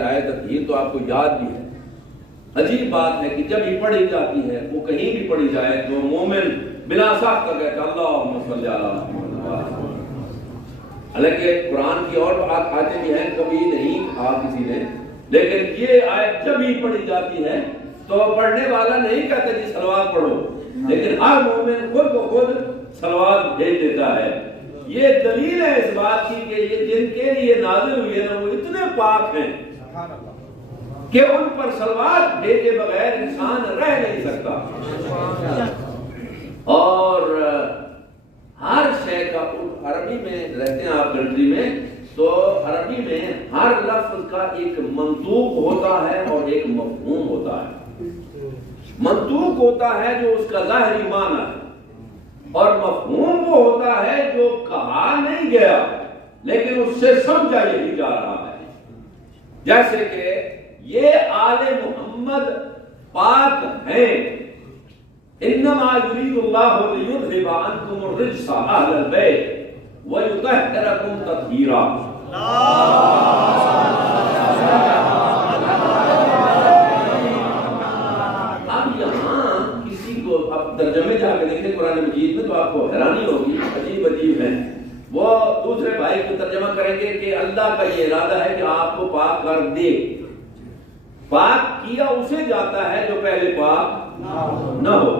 آیت تطہیر تو آپ کو یاد بھی ہے. عجیب بات ہے کہ جب یہ پڑھی جاتی ہے وہ کہیں بھی پڑھی جائے تو مومن بلا ساختہ کہتا اللہم صلی علی محمد. حالانکہ قرآن کی اور آیتیں بھی ہیں, کبھی نہیں کہا کسی نے, لیکن یہ آیت جب ہی پڑھی جاتی ہے تو پڑھنے والا نہیں کہتا جی صلوات پڑھو, لیکن ہر مومن خود بخود صلوات بھیج دیتا ہے. یہ دلیل ہے اس بات کی کہ یہ جن کے لیے نازل ہوئی ہے نا وہ اتنے پاک ہیں کہ ان پر صلوات بھیجے بغیر انسان رہ نہیں سکتا. اور ہر شے کا عربی میں رہتے ہیں آپ کنٹری میں, تو عربی میں ہر لفظ کا ایک منطوق ہوتا ہے اور ایک مفہوم ہوتا ہے. منطوق ہوتا ہے جو اس کا ظاہری معنی ہے, اور مفہوم وہ ہوتا ہے جو کہا نہیں گیا لیکن اس سے سمجھا یہی جا رہا ہے. جیسے کہ یہ آل محمد پاک ہیں, انما یرید اللہ لیذھب عنکم الرجس اہل البیت ویطہرکم تطہیرا. اب یہاں کسی کو اب ترجمے جا کے دیکھیں قرآن مجید میں تو آپ کو حیرانی ہوگی, عجیب عجیب ہیں. وہ دوسرے بھائی کو ترجمہ کریں گے کہ اللہ کا یہ ارادہ ہے کہ آپ کو پاک کر دے. پاک کیا اسے جاتا ہے جو پہلے پاک نہ ہو.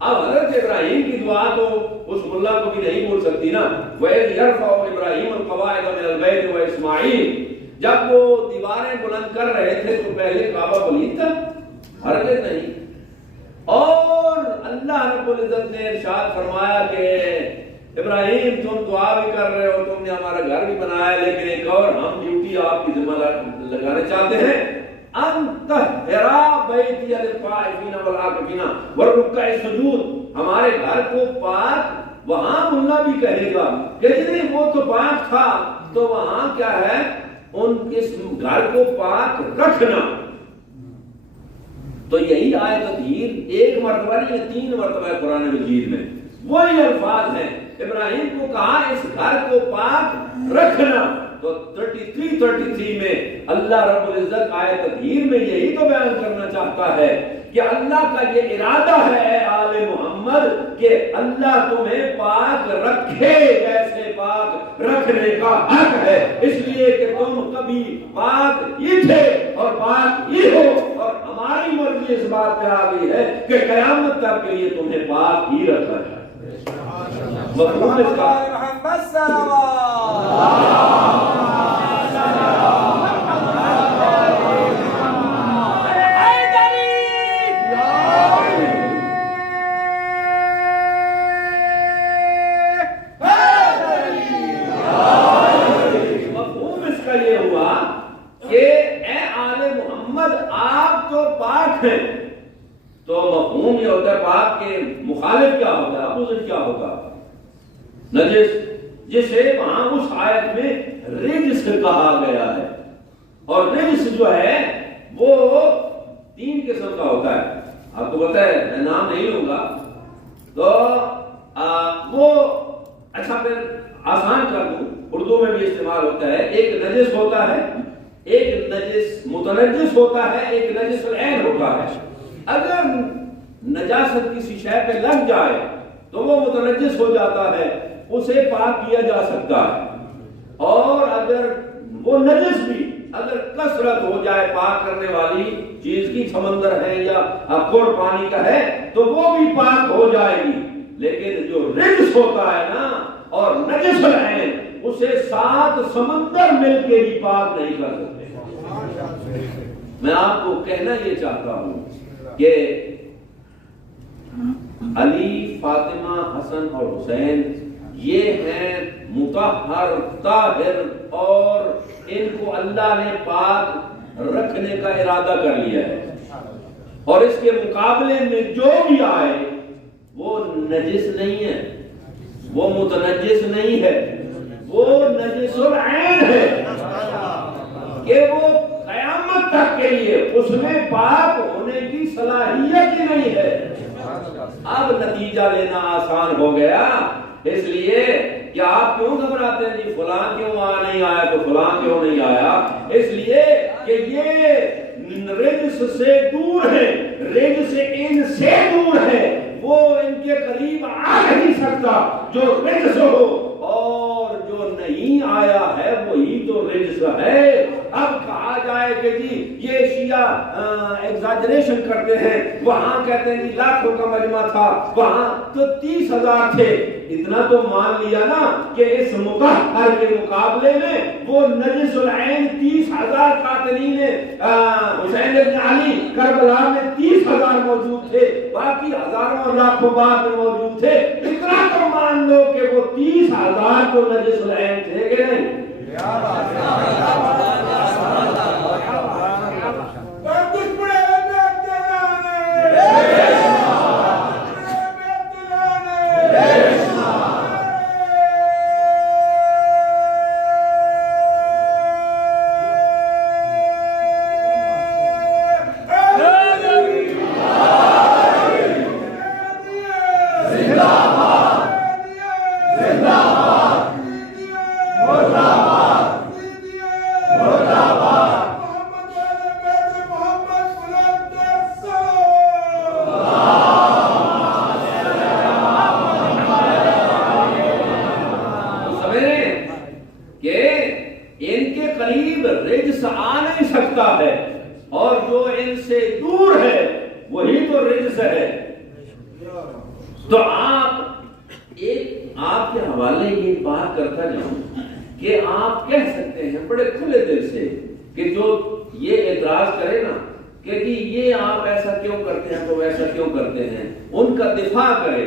اب حضرت ابراہیم کی دعا تو اس ملا کو بھی نہیں بول سکتی نا. وَإِذْ يَرْفَعُ إِبْرَاهِيمُ الْقَوَاعِدَ مِنَ الْبَيْتِ وَإِسْمَاعِيلُ, جب وہ دیواریں بلند کر رہے تھے تو پہلے کعبہ پلید تھا؟ ہرگز نہیں. اور اللہ رب العزت نے ارشاد فرمایا کہ ابراہیم تم دعا بھی کر رہے ہو, تم نے ہمارا گھر بھی بنایا, لیکن ایک اور ہم ڈیوٹی آپ کی ذمہ لگانا چاہتے ہیں, ان طہرا بیتی للطائفین والعاکفین والرکع السجود. ہمارے گھر کو پاک وہاں ملا بھی کہے گا کہ نہیں وہ تو پاک تھا, تو وہاں کیا ہے ان اس گھر کو پاک رکھنا. تو یہی آیت تطہیر ایک مرتبہ نہیں 3 مرتبہ ہے قرآن مجید میں, وہی الفاظ ہیں. ابراہیم کو کہا اس گھر کو پاک رکھنا, تو 33 میں اللہ رب العزت آیت تطہیر میں یہی تو بیان کرنا چاہتا ہے کہ اللہ کا یہ ارادہ ہے اے آل محمد کہ اللہ تمہیں پاک رکھے, جیسے پاک رکھنے کا حق ہے, اس لیے کہ تم کبھی پاک ہی تھے اور پاک ہی ہو, اور ہماری مرضی اس بات پہ آ گئی ہے کہ قیامت تک کے لیے تمہیں پاک ہی رکھا جائے. محمد تو مفہوم یہ ہوتا ہے پاک کے مخالف کیا ہوتا ہے, اپوزٹ کیا ہوگا؟ نجس, جسے وہاں اس آیت میں رجس کہا گیا ہے. اور رجس جو ہے وہ 3 قسم کا ہوتا ہے. آپ کو پتا ہے, میں نام نہیں لوں گا تو وہ اچھا پھر آسان کر دوں, اردو میں بھی استعمال ہوتا ہے. ایک نجس ہوتا ہے, ایک نجس متنجس ہوتا ہے, ایک نجس العین ہوتا ہے. اگر نجاست کسی شے پہ لگ جائے تو وہ متنجس ہو جاتا ہے, اسے پاک کیا جا سکتا ہے. اور اگر وہ نجس بھی اگر کثرت ہو جائے پاک کرنے والی چیز کی, سمندر ہے یا کھوڑ پانی کا ہے, تو وہ بھی پاک ہو جائے گی. لیکن جو رجس ہوتا ہے نا اور نجس العین, اسے 7 سمندر مل کے بھی پاک نہیں کر سکتے. میں آپ کو کہنا یہ چاہتا ہوں کہ علی, فاطمہ, حسن اور حسین یہ ہیں مطہر, طاہر, اور ان کو اللہ نے پاک رکھنے کا ارادہ کر لیا ہے، اور اس کے مقابلے میں جو بھی آئے وہ نجس نہیں ہے، وہ متنجس نہیں ہے، وہ نجس العین ہے کہ وہ قیامت تک کے لیے اس میں پاک ہونے کی صلاحیت ہی نہیں ہے۔ اب نتیجہ لینا آسان ہو گیا، اس لیے کہ آپ کیوں گھبراتے ہیں جی فلاں کیوں نہیں آیا تو فلاں کیوں نہیں آیا؟ اس لیے کہ یہ رجس سے دور ہے، رجس ان سے دور ہے، وہ ان کے قریب آ نہیں سکتا جو رجس ہو، اور جو نہیں آیا ہے وہی تو رجس ہے۔ اب کہا جائے کہ جی یہ شیعہ ایگزاجریشن کرتے ہیں، وہاں کہتے ہیں جی لاکھوں کا مجمع تھا، وہاں تو 30,000 تھے، اتنا تو مان لیا نا کہ اس مطہر کے مقابلے میں وہ نجس العین 30,000 قاتلین حسین ابن علی کربلا میں 30,000 موجود تھے، باقی ہزاروں لاکھوں بعد میں موجود تھے، اتنا تو مان لو کہ وہ 30,000 تو نجس العین تھے کہ نہیں؟ تو آپ کے حوالے یہ بات کرتا جاؤں کہ آپ کہہ سکتے ہیں بڑے کھلے دل سے کہ جو یہ اعتراض کرے نا کہ جی یہ آپ ایسا کیوں کرتے ہیں تو ویسا کیوں کرتے ہیں، ان کا دفاع کرے،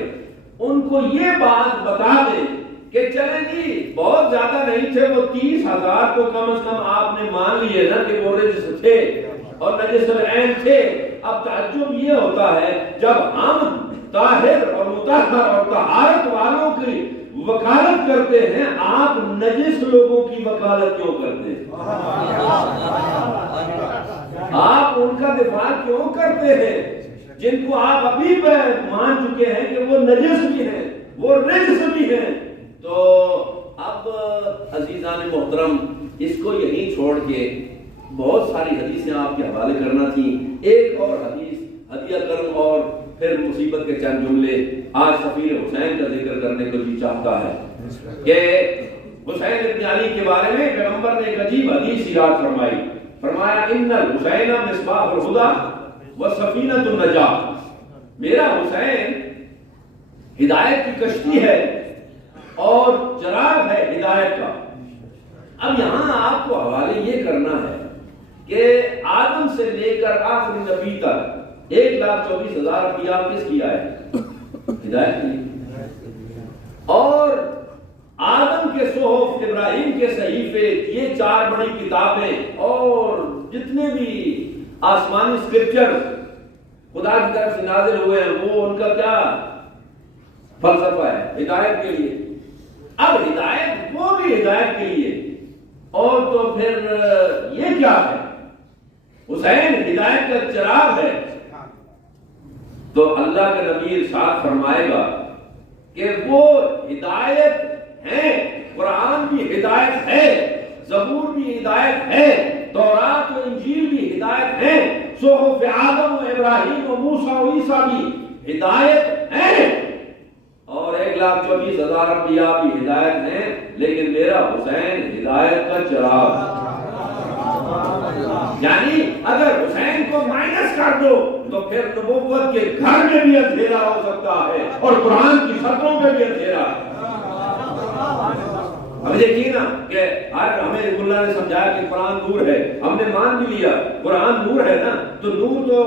ان کو یہ بات بتا دیں کہ چلیں جی بہت زیادہ نہیں تھے، وہ 30,000 کو کم از کم آپ نے مان لیے نا کہ وہ رجس تھے اور نجس العین تھے۔ اب تعجب یہ ہوتا ہے جب ہم طاہر اور مطہر اور طہارت والوں کی وکالت کرتے ہیں، آپ نجس لوگوں کی وکالت کیوں کرتے ہیں؟ آپ ان کا دفاع کیوں کرتے ہیں جن کو آپ ابھی مان چکے ہیں کہ وہ نجس بھی ہیں، وہ رجس بھی ہیں؟ تو اب عزیزان محترم اس کو یہیں چھوڑ کے بہت ساری حدیثیں آپ کے حوالے کرنا تھی، ایک اور حدیث ہدیہ کرم اور پھر مصیبت کے چند جملے آج سفیر حسین کا ذکر کرنے کو جی چاہتا ہے کہ حسین ابن علی کے بارے میں پیغمبر نے ایک عجیب حدیث ارشاد فرمائی، فرمایا ان الحسین مصباح الہدی و سفینۃ النجاۃ، میرا حسین ہدایت کی کشتی ہے اور چراغ ہے ہدایت کا۔ اب یہاں آپ کو حوالے یہ کرنا ہے کہ آدم سے لے کر آخری نبی تک 1,24,000 انبیاء کس کی آئے؟ ہدایت کی۔ اور آدم کے صحف، ابراہیم کے صحیفے، یہ 4 بڑی کتابیں اور جتنے بھی آسمانی اسکرپچر خدا کی طرف سے نازل ہوئے ہیں وہ ان کا کیا فلسفہ ہے؟ ہدایت کے لیے۔ اب ہدایت وہ بھی ہدایت کے لیے، اور تو پھر یہ کیا ہے؟ حسین ہدایت کا چراغ ہے۔ تو اللہ کا نبی ارشاد فرمائے گا کہ وہ ہدایت ہے، قرآن بھی ہدایت ہے، زبور بھی ہدایت ہے، تورات و انجیل بھی ہدایت ہے، صحف آدم و ابراہیم و موسیٰ و عیسیٰ بھی ہدایت ہے، اور 1,24,000 انبیاء بھی ہدایت ہیں، لیکن میرا حسین ہدایت کا چراغ۔ یعنی اگر حسین کو مائنس کر دو تو پھر نبوت کے گھر میں بھی اندھیرا ہو سکتا ہے اور قرآن کی سطروں میں بھی اندھیرا ہے۔ ہم دیکھیے نا کہ ہمیں اللہ نے سمجھایا کہ قرآن نور ہے، ہم نے مان بھی لیا قرآن نور ہے نا، تو نور تو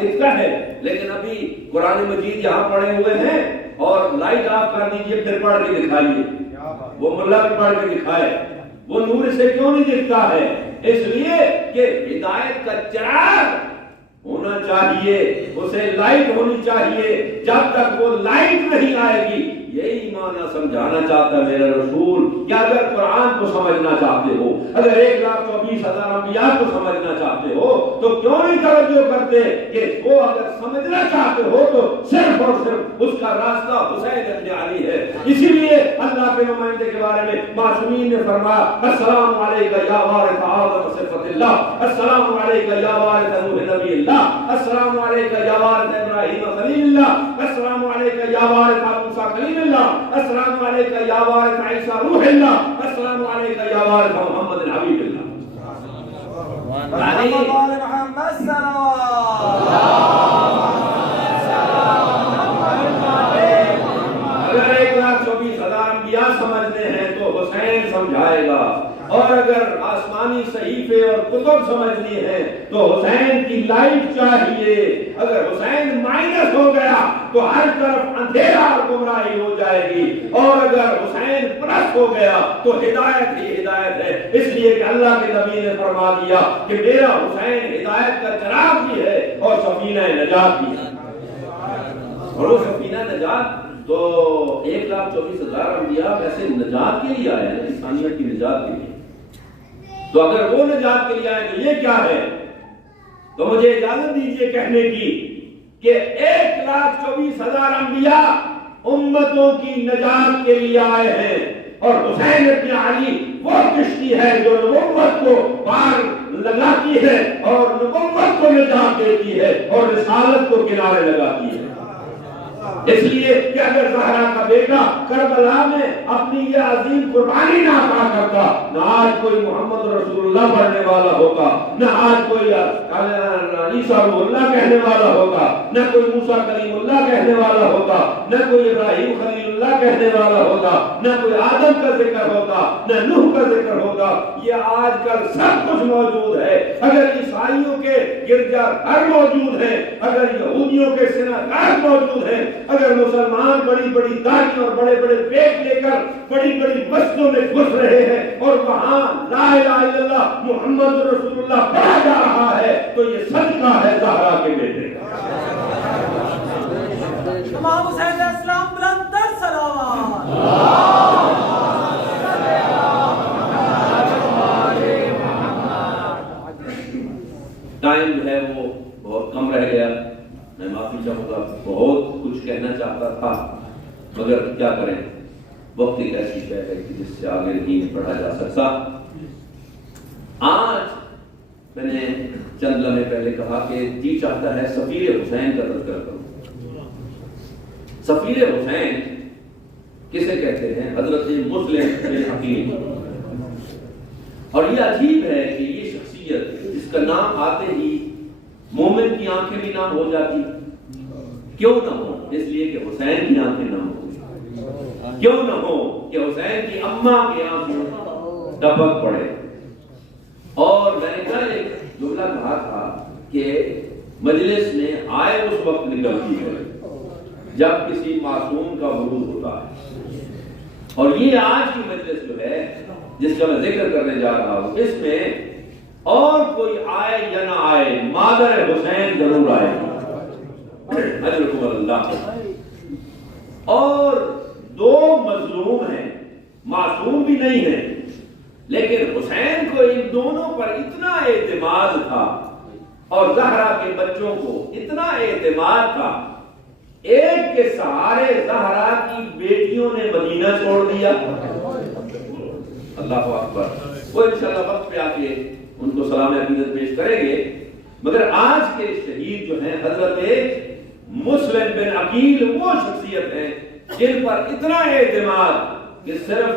دکھتا ہے، لیکن ابھی قرآن مجید یہاں پڑھے ہوئے ہیں اور لائٹ آف کر دیجئے پھر پڑھ کے دکھائیے، وہ ملا بھی پڑھ کے دکھائے وہ نور سے کیوں نہیں دکھتا ہے؟ اس لیے کہ ہدایت کا چراغ ہونا چاہیے، اسے لائٹ ہونی چاہیے۔ جب تک وہ لائٹ نہیں آئے گی، یہی معنی سمجھانا چاہتا ہے میرا رسول کہ اگر قرآن کو سمجھنا چاہتے ہو، اگر 1,24,000 انبیاء کو سمجھنا چاہتے ہو تو کیوں نہیں توجہ کرتے کہ وہ اگر سمجھنا چاہتے ہو تو صرف اور صرف اس کا راستہ حسین ابن علی ہے۔ اسی لیے اللہ کے نمائندے کے بارے میں معصومین نے فرمایا السلام علیکہ یا وارث آدم صفت اللہ، السلام علیکہ یا وارث نوح نبی اللہ، السلام علیکہ یا وارث ابراہیم خلیل اللہ، السلام علیکہ یا وارث موسیٰ کلیم اللہ، السلام علیکہ یا وارث عیسیٰ روح اللہ، السلام علیکہ یا وارث محمد حبیب اللہ۔ اگر 1,24,000 انبیاء سمجھنے ہیں تو حسین سمجھائے گا، اور اگر آسمانی صحیفے اور کتب سمجھنی ہے تو حسین کی لائٹ چاہیے۔ اگر حسین مائنس ہو گیا تو ہر طرف اندھیرا اور گمراہی ہو جائے گی، اور اگر حسین پلس ہو گیا تو ہدایت ہی ہدایت ہے۔ اس لیے کہ اللہ کے نبی نے فرما دیا کہ میرا حسین ہدایت کا چراغ بھی ہے اور سفینہ نجات بھی ہے۔ اور وہ سفینہ نجات تو 1,24,000 انبیاء ویسے نجات کے لیے آئے ہیں، انسانیت کی نجات کے لیے۔ تو اگر وہ نجات کے لیے آئے تو یہ کیا ہے؟ تو مجھے اجازت دیجئے کہنے کی کہ 1,24,000 انبیاء امتوں کی نجات کے لیے آئے ہیں، اور حسین ابن علی وہ کشتی ہے جو نبوت کو پار لگاتی ہے اور نبوت کو نجات دیتی ہے اور رسالت کو کنارے لگاتی ہے۔ اس لیے کہ اگر زہرا کا بیٹا کربلا میں اپنی یہ عظیم قربانی نہ عطا کرتا، نہ آج کوئی محمد رسول اللہ پڑھنے والا ہوتا، نہ آج کوئی عیسیٰ روح اللہ کہنے والا ہوتا، نہ کوئی موسیٰ کلیم اللہ کہنے والا ہوتا، نہ کوئی ابراہیم خلیل اللہ کہنے والا ہوتا، نہ کوئی آدم کا ذکر ہوتا، نہ نوح کا ذکر ہوتا۔ یہ آج کل سب کچھ موجود ہے۔ اگر عیسائیوں کے گرجا گھر موجود ہیں، اگر یہودیوں کے سناگاہ موجود ہیں، اگر مسلمان بڑی بڑی داڑھی اور بڑے بڑے پیٹ لے کر بڑی بڑی مسجدوں میں گھس رہے ہیں اور وہاں لا الہ الا اللہ محمد رسول اللہ پڑھا جا رہا ہے، تو یہ صدقہ ہے زہرا کے بیٹے کا۔ امام حسین علیہ السلام بلند تر صلوات۔ ٹائم جو ہے وہ بہت کم رہ گیا، میں معافی چاہوں گا، بہت کچھ کہنا چاہتا تھا مگر کیا کریں، وقت ایک ایسی شے ہے کہ جس سے آگے نہیں پڑھا جا سکتا۔ آج میں نے چند لمحے پہلے کہا کہ جی چاہتا ہے سفیر حسین کا تذکرہ کروں۔ سفیر حسین کسے کہتے ہیں؟ حضرت مسلم بن عقیل۔ اور یہ عجیب ہے کہ یہ شخصیت جس کا نام آتے ہی مومن کی آنکھیں بھی نام ہو جاتی، کیوں نہ ہو؟ اس لیے کہ حسین کی آنکھیں نام ہو گئی۔ کیوں نہ ہو کہ حسین کی اماں کے آنکھوں ٹپک پڑے۔ اور میں نے کل ایک جملہ کہا تھا کہ مجلس میں آئے اس وقت نکلتی ہے جب کسی معصوم کا ورود ہوتا ہے، اور یہ آج کی مجلس جو ہے جس کا میں ذکر کرنے جا رہا ہوں، اس میں اور کوئی آئے یا نہ آئے مادر حسین ضرور آئے اللہ۔ اور دو مظلوم ہیں، معصوم بھی نہیں ہیں، لیکن حسین کو ان دونوں پر اتنا اعتماد تھا اور زہرا کے بچوں کو اتنا اعتماد تھا، ایک کے سہارے زہرا کی بیٹیوں نے مدینہ چھوڑ دیا۔ اللہ اکبر۔ وہ انشاءاللہ وقت پہ آ کے ان کو سلام عقیدت پیش کریں گے، مگر آج کے شہید جو ہیں حضرت مسلم بن عقیل وہ شخصیت ہیں جن پر اتنا اعتماد کہ صرف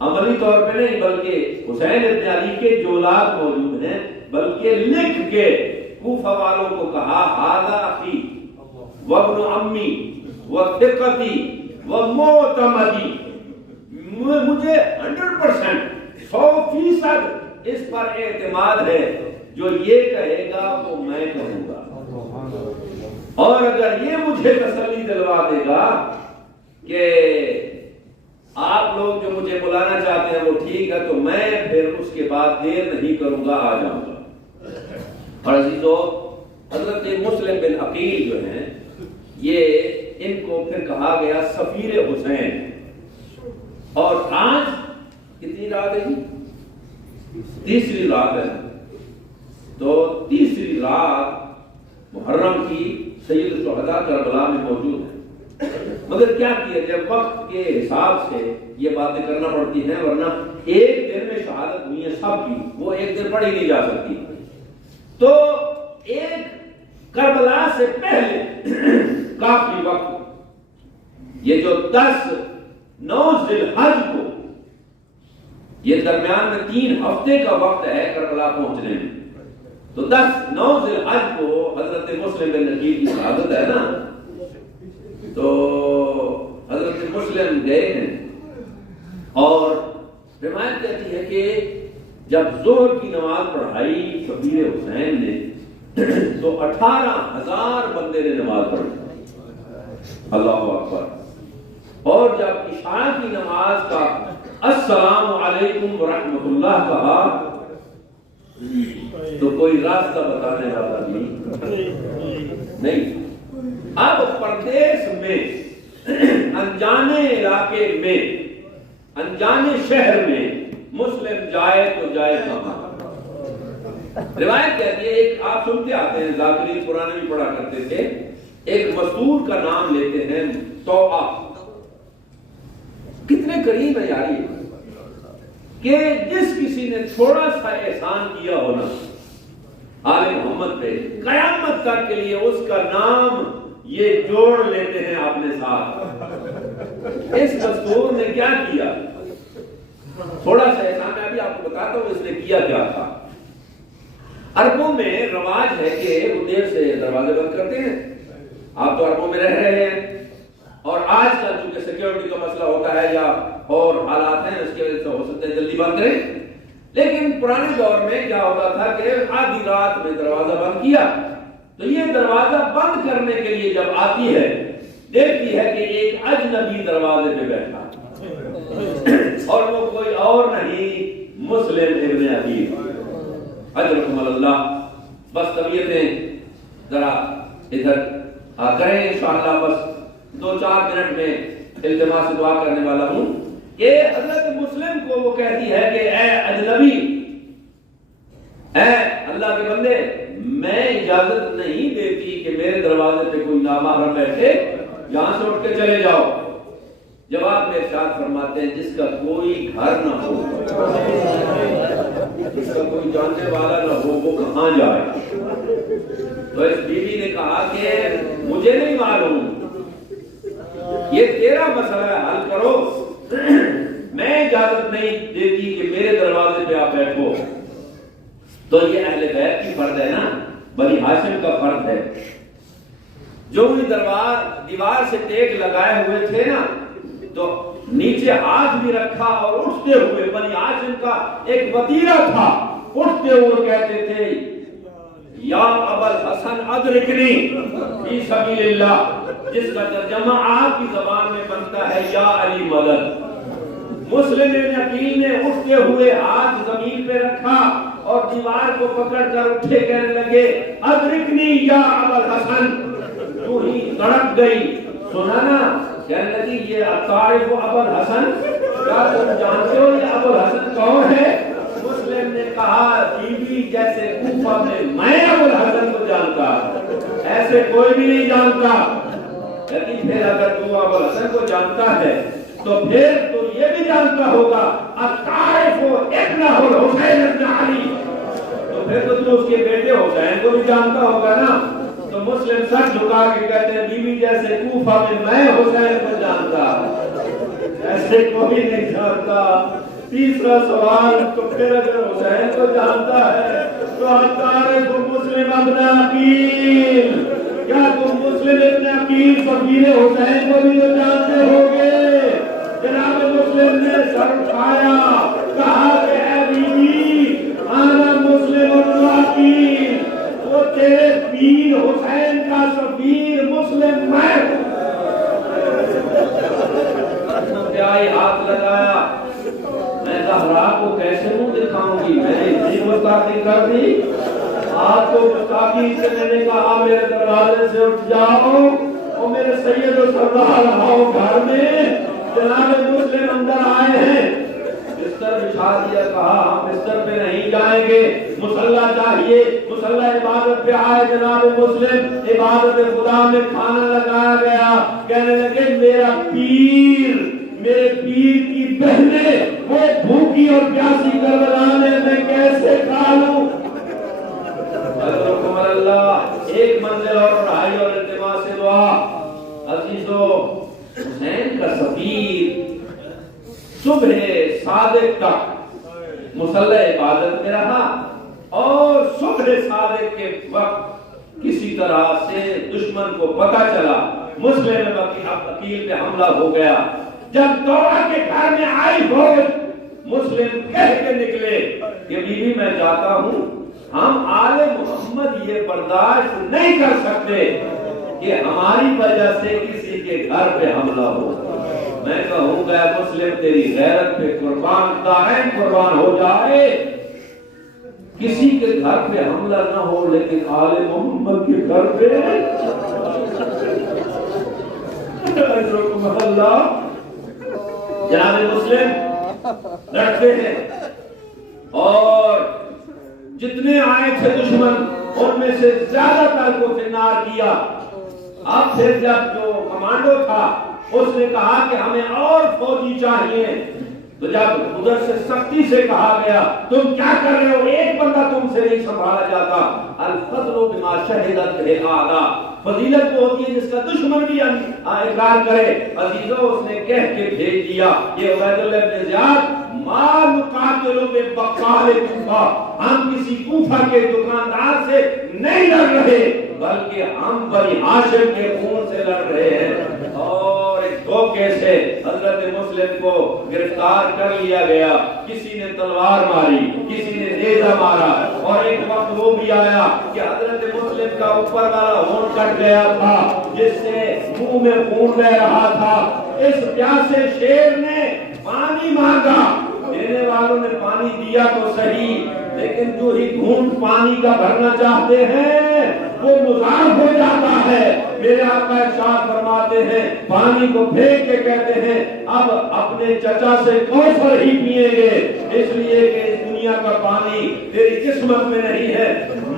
عملی طور پہ نہیں بلکہ حسین ابن علی کے جو اولاد موجود ہیں بلکہ لکھ کے کوفہ والوں کو کہا ھذا اخی وابن عمی وثقتی ومعتمدی، مجھے 100% اس پر اعتماد ہے، جو یہ کہے گا وہ میں کہوں گا، اور اگر یہ مجھے تسلی دلوا دے گا کہ آپ لوگ جو مجھے بلانا چاہتے ہیں وہ ٹھیک ہے، تو میں پھر اس کے بعد دیر نہیں کروں گا، آ جاؤں گا۔ اور عزیزو، حضرت مسلم بن عقیل جو ہیں، یہ ان کو پھر کہا گیا سفیر حسین۔ اور آج کتنی رات ہے جی؟ تیسری رات ہے۔ تو تیسری رات محرم کی سید الشہداء کربلا میں موجود ہے۔ مگر کیا کیا جائے، وقت کے حساب سے یہ باتیں کرنا پڑتی ہیں، ورنہ ایک دن میں شہادت ہوئی ہے سب کی، وہ ایک دن پڑھی نہیں جا سکتی۔ تو ایک کربلا سے پہلے کافی وقت، یہ جو 9 ذی الحج کو، یہ درمیان میں 3 ہفتے کا وقت ہے کربلا پہنچنے میں، تو 9 ذی الحج کو حضرت مسلم بن عقیل کی شہادت ہے نا، تو حضرت مسلم گئے ہیں۔ اور روایت کہتی ہے کہ جب ظہر کی نماز پڑھائی سفیر حسین نے، تو 18,000 بندے نے نماز پڑھی، اللہ اکبر۔ اور جب عشاء کی نماز کا السلام علیکم ورحمۃ اللہ کہا، تو کوئی راستہ بتانے والا نہیں۔ اب پردیس میں، انجانے علاقے میں، انجانے شہر میں مسلم جائے تو جائے کہاں؟ روایت کہتی ہے، ایک آپ سنتے آتے ہیں، ذاکری قرآن بھی پڑھا کرتے تھے، ایک مستور کا نام لیتے ہیں توآ۔ کتنے قریب ہے یاری کہ جس کسی نے تھوڑا سا احسان کیا ہونا آل محمد پہ، قیامت تک کے لیے اس کا نام یہ جوڑ لیتے ہیں اپنے ساتھ۔ اس مستور نے کیا کیا؟ تھوڑا سا احسان میں ابھی آپ کو بتاتا ہوں اس نے کیا کیا تھا۔ عربوں میں رواج ہے کہ وہ دیر سے دروازے بند کرتے ہیں، آپ تو عربوں میں رہ رہے ہیں، اور آج کل چونکہ سیکیورٹی کا مسئلہ ہوتا ہے یا اور حالات ہیں، اس کی وجہ سے ہو سکتا ہے جلدی بند کریں، لیکن پرانے دور میں کیا ہوتا تھا کہ آدھی رات میں دروازہ بند کیا، تو یہ دروازہ بند کرنے کے لیے جب آتی ہے، دیکھتی ہے کہ ایک اجنبی دروازے پہ بیٹھا، اور وہ کوئی اور نہیں، مسلم ابن عقیل، اجرکم اللہ۔ بس طبیعتیں ذرا ادھر کریں انشاءاللہ، بس 2-4 منٹ میں التماس سے دعا کرنے والا ہوں کہ حضرت مسلم کو وہ کہتی ہے کہ اے اجنبی، اے اللہ کے بندے، میں اجازت نہیں دیتی کہ میرے دروازے پہ کوئی نامحرم بیٹھے، یہاں سے اٹھ کے چلے جاؤ۔ جواب میں ارشاد فرماتے ہیں، جس کا کوئی گھر نہ ہو، جس کا کوئی جاننے والا نہ ہو، وہ کہاں جائے؟ تو اس بیوی نے کہا کہ مجھے نہیں معلوم، یہ تیرا مسئلہ ہے، حل کرو، میں اجازت نہیں دیتی کہ میرے دروازے پہ آپ بیٹھو۔ تو یہ اہل بیت کی فرد ہے نا، بنی ہاشم کا فرد ہے۔ جو بھی دیوار سے ٹیک لگائے ہوئے تھے نا، تو نیچے ہاتھ بھی رکھا اور اٹھتے ہوئے، بنی ہاشم کا ایک وتیرہ تھا، اٹھتے ہوئے کہتے تھے یا ابا الحسن ادرکنی فی سبیل اللہ، جس کا ترجمہ آپ کی زبان میں بنتا ہے یا علی مدد۔ مسلم بن عقیل نے اٹھتے ہوئے ہاتھ زمین پہ رکھا اور دیوار کو پکڑ کر اٹھے کہنے لگے ادرکنی یا ابا الحسن، تو ہی تڑپ گئی، سنا نا، کہنے لگی یہ تعرف ابا الحسن، کیا تم جانتے ہو یہ ابو الحسن کون ہے؟ مسلم نے کہا بی بی جیسے کوفہ میں ابو الحسن کو جانتا، ایسے کوئی بھی نہیں جانتا۔ لیکن پھر اگر تو ابو الحسن کو جانتا ہے تو پھر تو یہ بھی جانتا ہوگا الطائف ابن الحسین ابن علی، تو پھر تو اس کے بیٹے حسین کو بھی جانتا ہوگا نا۔ تو مسلم سر جھکا کے کہتے ہیں بی بی جیسے کوفہ میں حسین کو جانتا، ایسے کوئی نہیں جانتا۔ تیسرا سوال، تو پھر اگر حسین کو جانتا ہے تو الطائف مسلم ابن عقیل، کیا تم مسلم ابن عقیل سفیر حسین کو بھی تو جانتے ہوگے؟ جناب مسلم نے سر اٹھایا، کہا کہ اے بیوی، آنا مسلم ابن عقیل، وہ تیرے پیر حسین کا سفیر مسلم میں۔ ہاتھ زہرا کو کیسے منہ دکھاؤں گی؟ میں نے اتنی گستاخی کر دی، آج تو گستاخی سے میں نے کہا میرے دروازے سے اٹھ جاؤ، اور میرے سید و سردار آؤ گھر میں، جناب مسلم اندر آئے ہیں، بستر بچھا دیا، کہا ہم بستر پہ نہیں جائیں گے، مصلی چاہیے، مصلی عبادت پہ آئے جناب مسلم، عبادت خدا میں کھانا لگایا گیا، کہنے لگے میرا پیر، میرے پیر کی بہنیں وہ بھوکی اور پیاسی کربلا میں میں کیسے کھا لوں؟ حضرت اللہ ایک منزل اور پڑھائی اور التماس سے دعا، عزیزو حسین کا سفیر صبح صادق تک مصلی عبادت میں رہا، اور صبح صادق کے وقت کسی طرح سے دشمن کو پتہ چلا مسلم عقیل پہ حملہ ہو گیا، جب دورہ کے گھر میں آئی فوج، مسلم کہہ کے نکلے کہ بی بی میں جاتا ہوں، ہم آل محمد یہ برداشت نہیں کر سکتے کہ ہماری وجہ سے کسی کے گھر پہ حملہ ہو۔ میں کہوں گا مسلم تیری غیرت پہ قربان، دارین قربان ہو جائے، کسی کے گھر پہ حملہ نہ ہو لیکن آل محمد کے گھر پہ اللہ جناب مسلم لڑتے ہیں، اور جتنے آئے تھے دشمن ان میں سے زیادہ تر کو فنار کیا۔ اب پھر جب جو کمانڈو تھا اس نے کہا کہ ہمیں اور فوجی چاہیے، تو جب ادھر سے سختی سے کہا گیا تم کیا کر رہے ہو، ایک بندہ تم سے نہیں سنبھالا جاتا، الفضل بما شہدت به الاعداء، فضیلت وہ ہوتی ہے جس کا دشمن بھی اقرار کرے۔ عزیزو اس نے کہہ کے بھیج دیا، یہ عبید اللہ بن زیاد، ما نقاتل ببقال کوفہ، ہم کسی کوفہ کے دکاندار سے نہیں لڑ رہے بلکہ ہم بنی ہاشم کے خون سے لڑ رہے ہیں۔ اور ایک دھوکے سے حضرت مسلم کو گرفتار کر لیا گیا، کسی نے تلوار ماری، کسی نے نیزہ مارا، اور ایک وقت وہ بھی آیا کہ حضرت مسلم کا اوپر والا ہونٹ کٹ گیا تھا جس سے منہ میں خون بہ رہا تھا۔ اس پیاسے شیر نے پانی مانگا، دینے والوں نے پانی دیا تو صحیح، لیکن جو ہی گھونٹ پانی کا بھرنا چاہتے ہیں وہ مضاف ہو جاتا ہے۔ میرے آقا ارشاد فرماتے ہیں، پانی کو پھینک کے کہتے ہیں اب اپنے چچا سے کوثر ہی پیئیں گے، اس لیے کہ اس دنیا کا پانی تیری قسمت میں نہیں ہے۔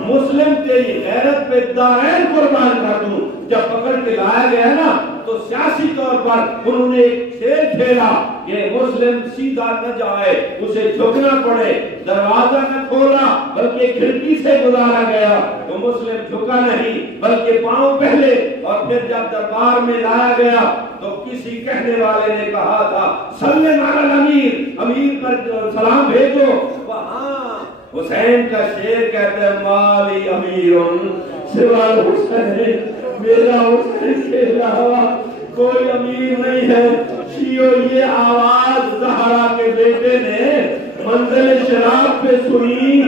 مسلم تیری غیرت پہ دارین قربان کر دوں۔ جب پکڑ کے لایا گیا نا تو سیاسی طور پر انہوں نے ایک کھیل کھیلا کہ مسلم سیدھا نہ جائے، اسے جھکنا پڑے، دروازہ نہ کھولا بلکہ کھڑکی سے گزارا گیا، تو مسلم جھکا نہیں بلکہ پاؤں پہلے، اور پھر جب دربار میں لایا گیا تو کسی کہنے والے نے کہا تھا سلم علی الامیر، امیر پر سلام بھیجو، وہاں حسین کا شیر کہتے ہیں مالی امیر سوى الحسین، میرا حسین کے علاوہ کوئی امیر نہیں ہے۔ شیعو یہ آواز زہرا کے بیٹے نے منزل شراب پہ سنی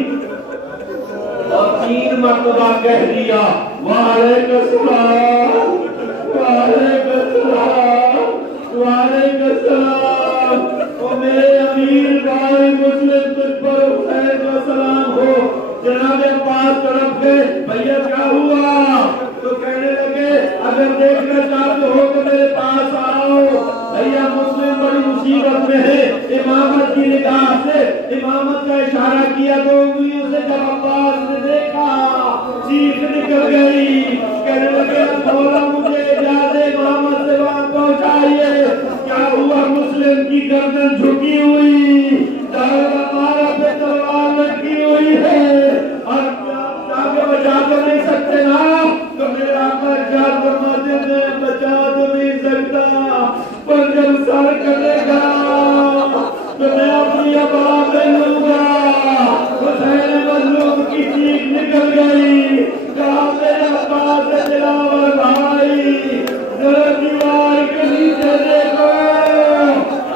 اور 3 مرتبہ کہہ دیا وعلیکم السلام وعلیکم السلام وعلیکم السلام، اور میرے امیر بھائی مسلم تجھ پر حسین کا سلام ہو۔ جناب عباس طرف گئے، بھیا کیا ہوا؟ تو کہنے لگے اگر دیکھنا چاہتے ہو تو میرے پاس آؤ، بھیا مسلم بڑی مصیبت میں ہے۔ امامت کی نگاہ سے امامت کا اشارہ کیا تو انگلیوں سے جب عباس نے دیکھا چیخ نکل گئی، کہنے لگے مولا مجھے اجازت امامت سے وہاں پہنچائیے۔ کیا ہوا؟ مسلم کی گردن جھکی ہوئی، ہمارا پہ تلوار لٹکی ہوئی ہے، اور آگے بچا تو نہیں سکتے نا؟ تو میرے آقا ارشاد فرماتے ہیں بچا تو نہیں سکتا، پر جب سر کٹے گا تو میں اپنی آواز لوں گا۔ حسین مظلوم کی چیخ نکل گئی، کہا میرے عباس دلاور بھائی ذرا دیوار کے نیچے دیکھو۔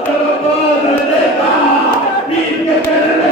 جب عباس نے دیکھا پیٹ کے کہنے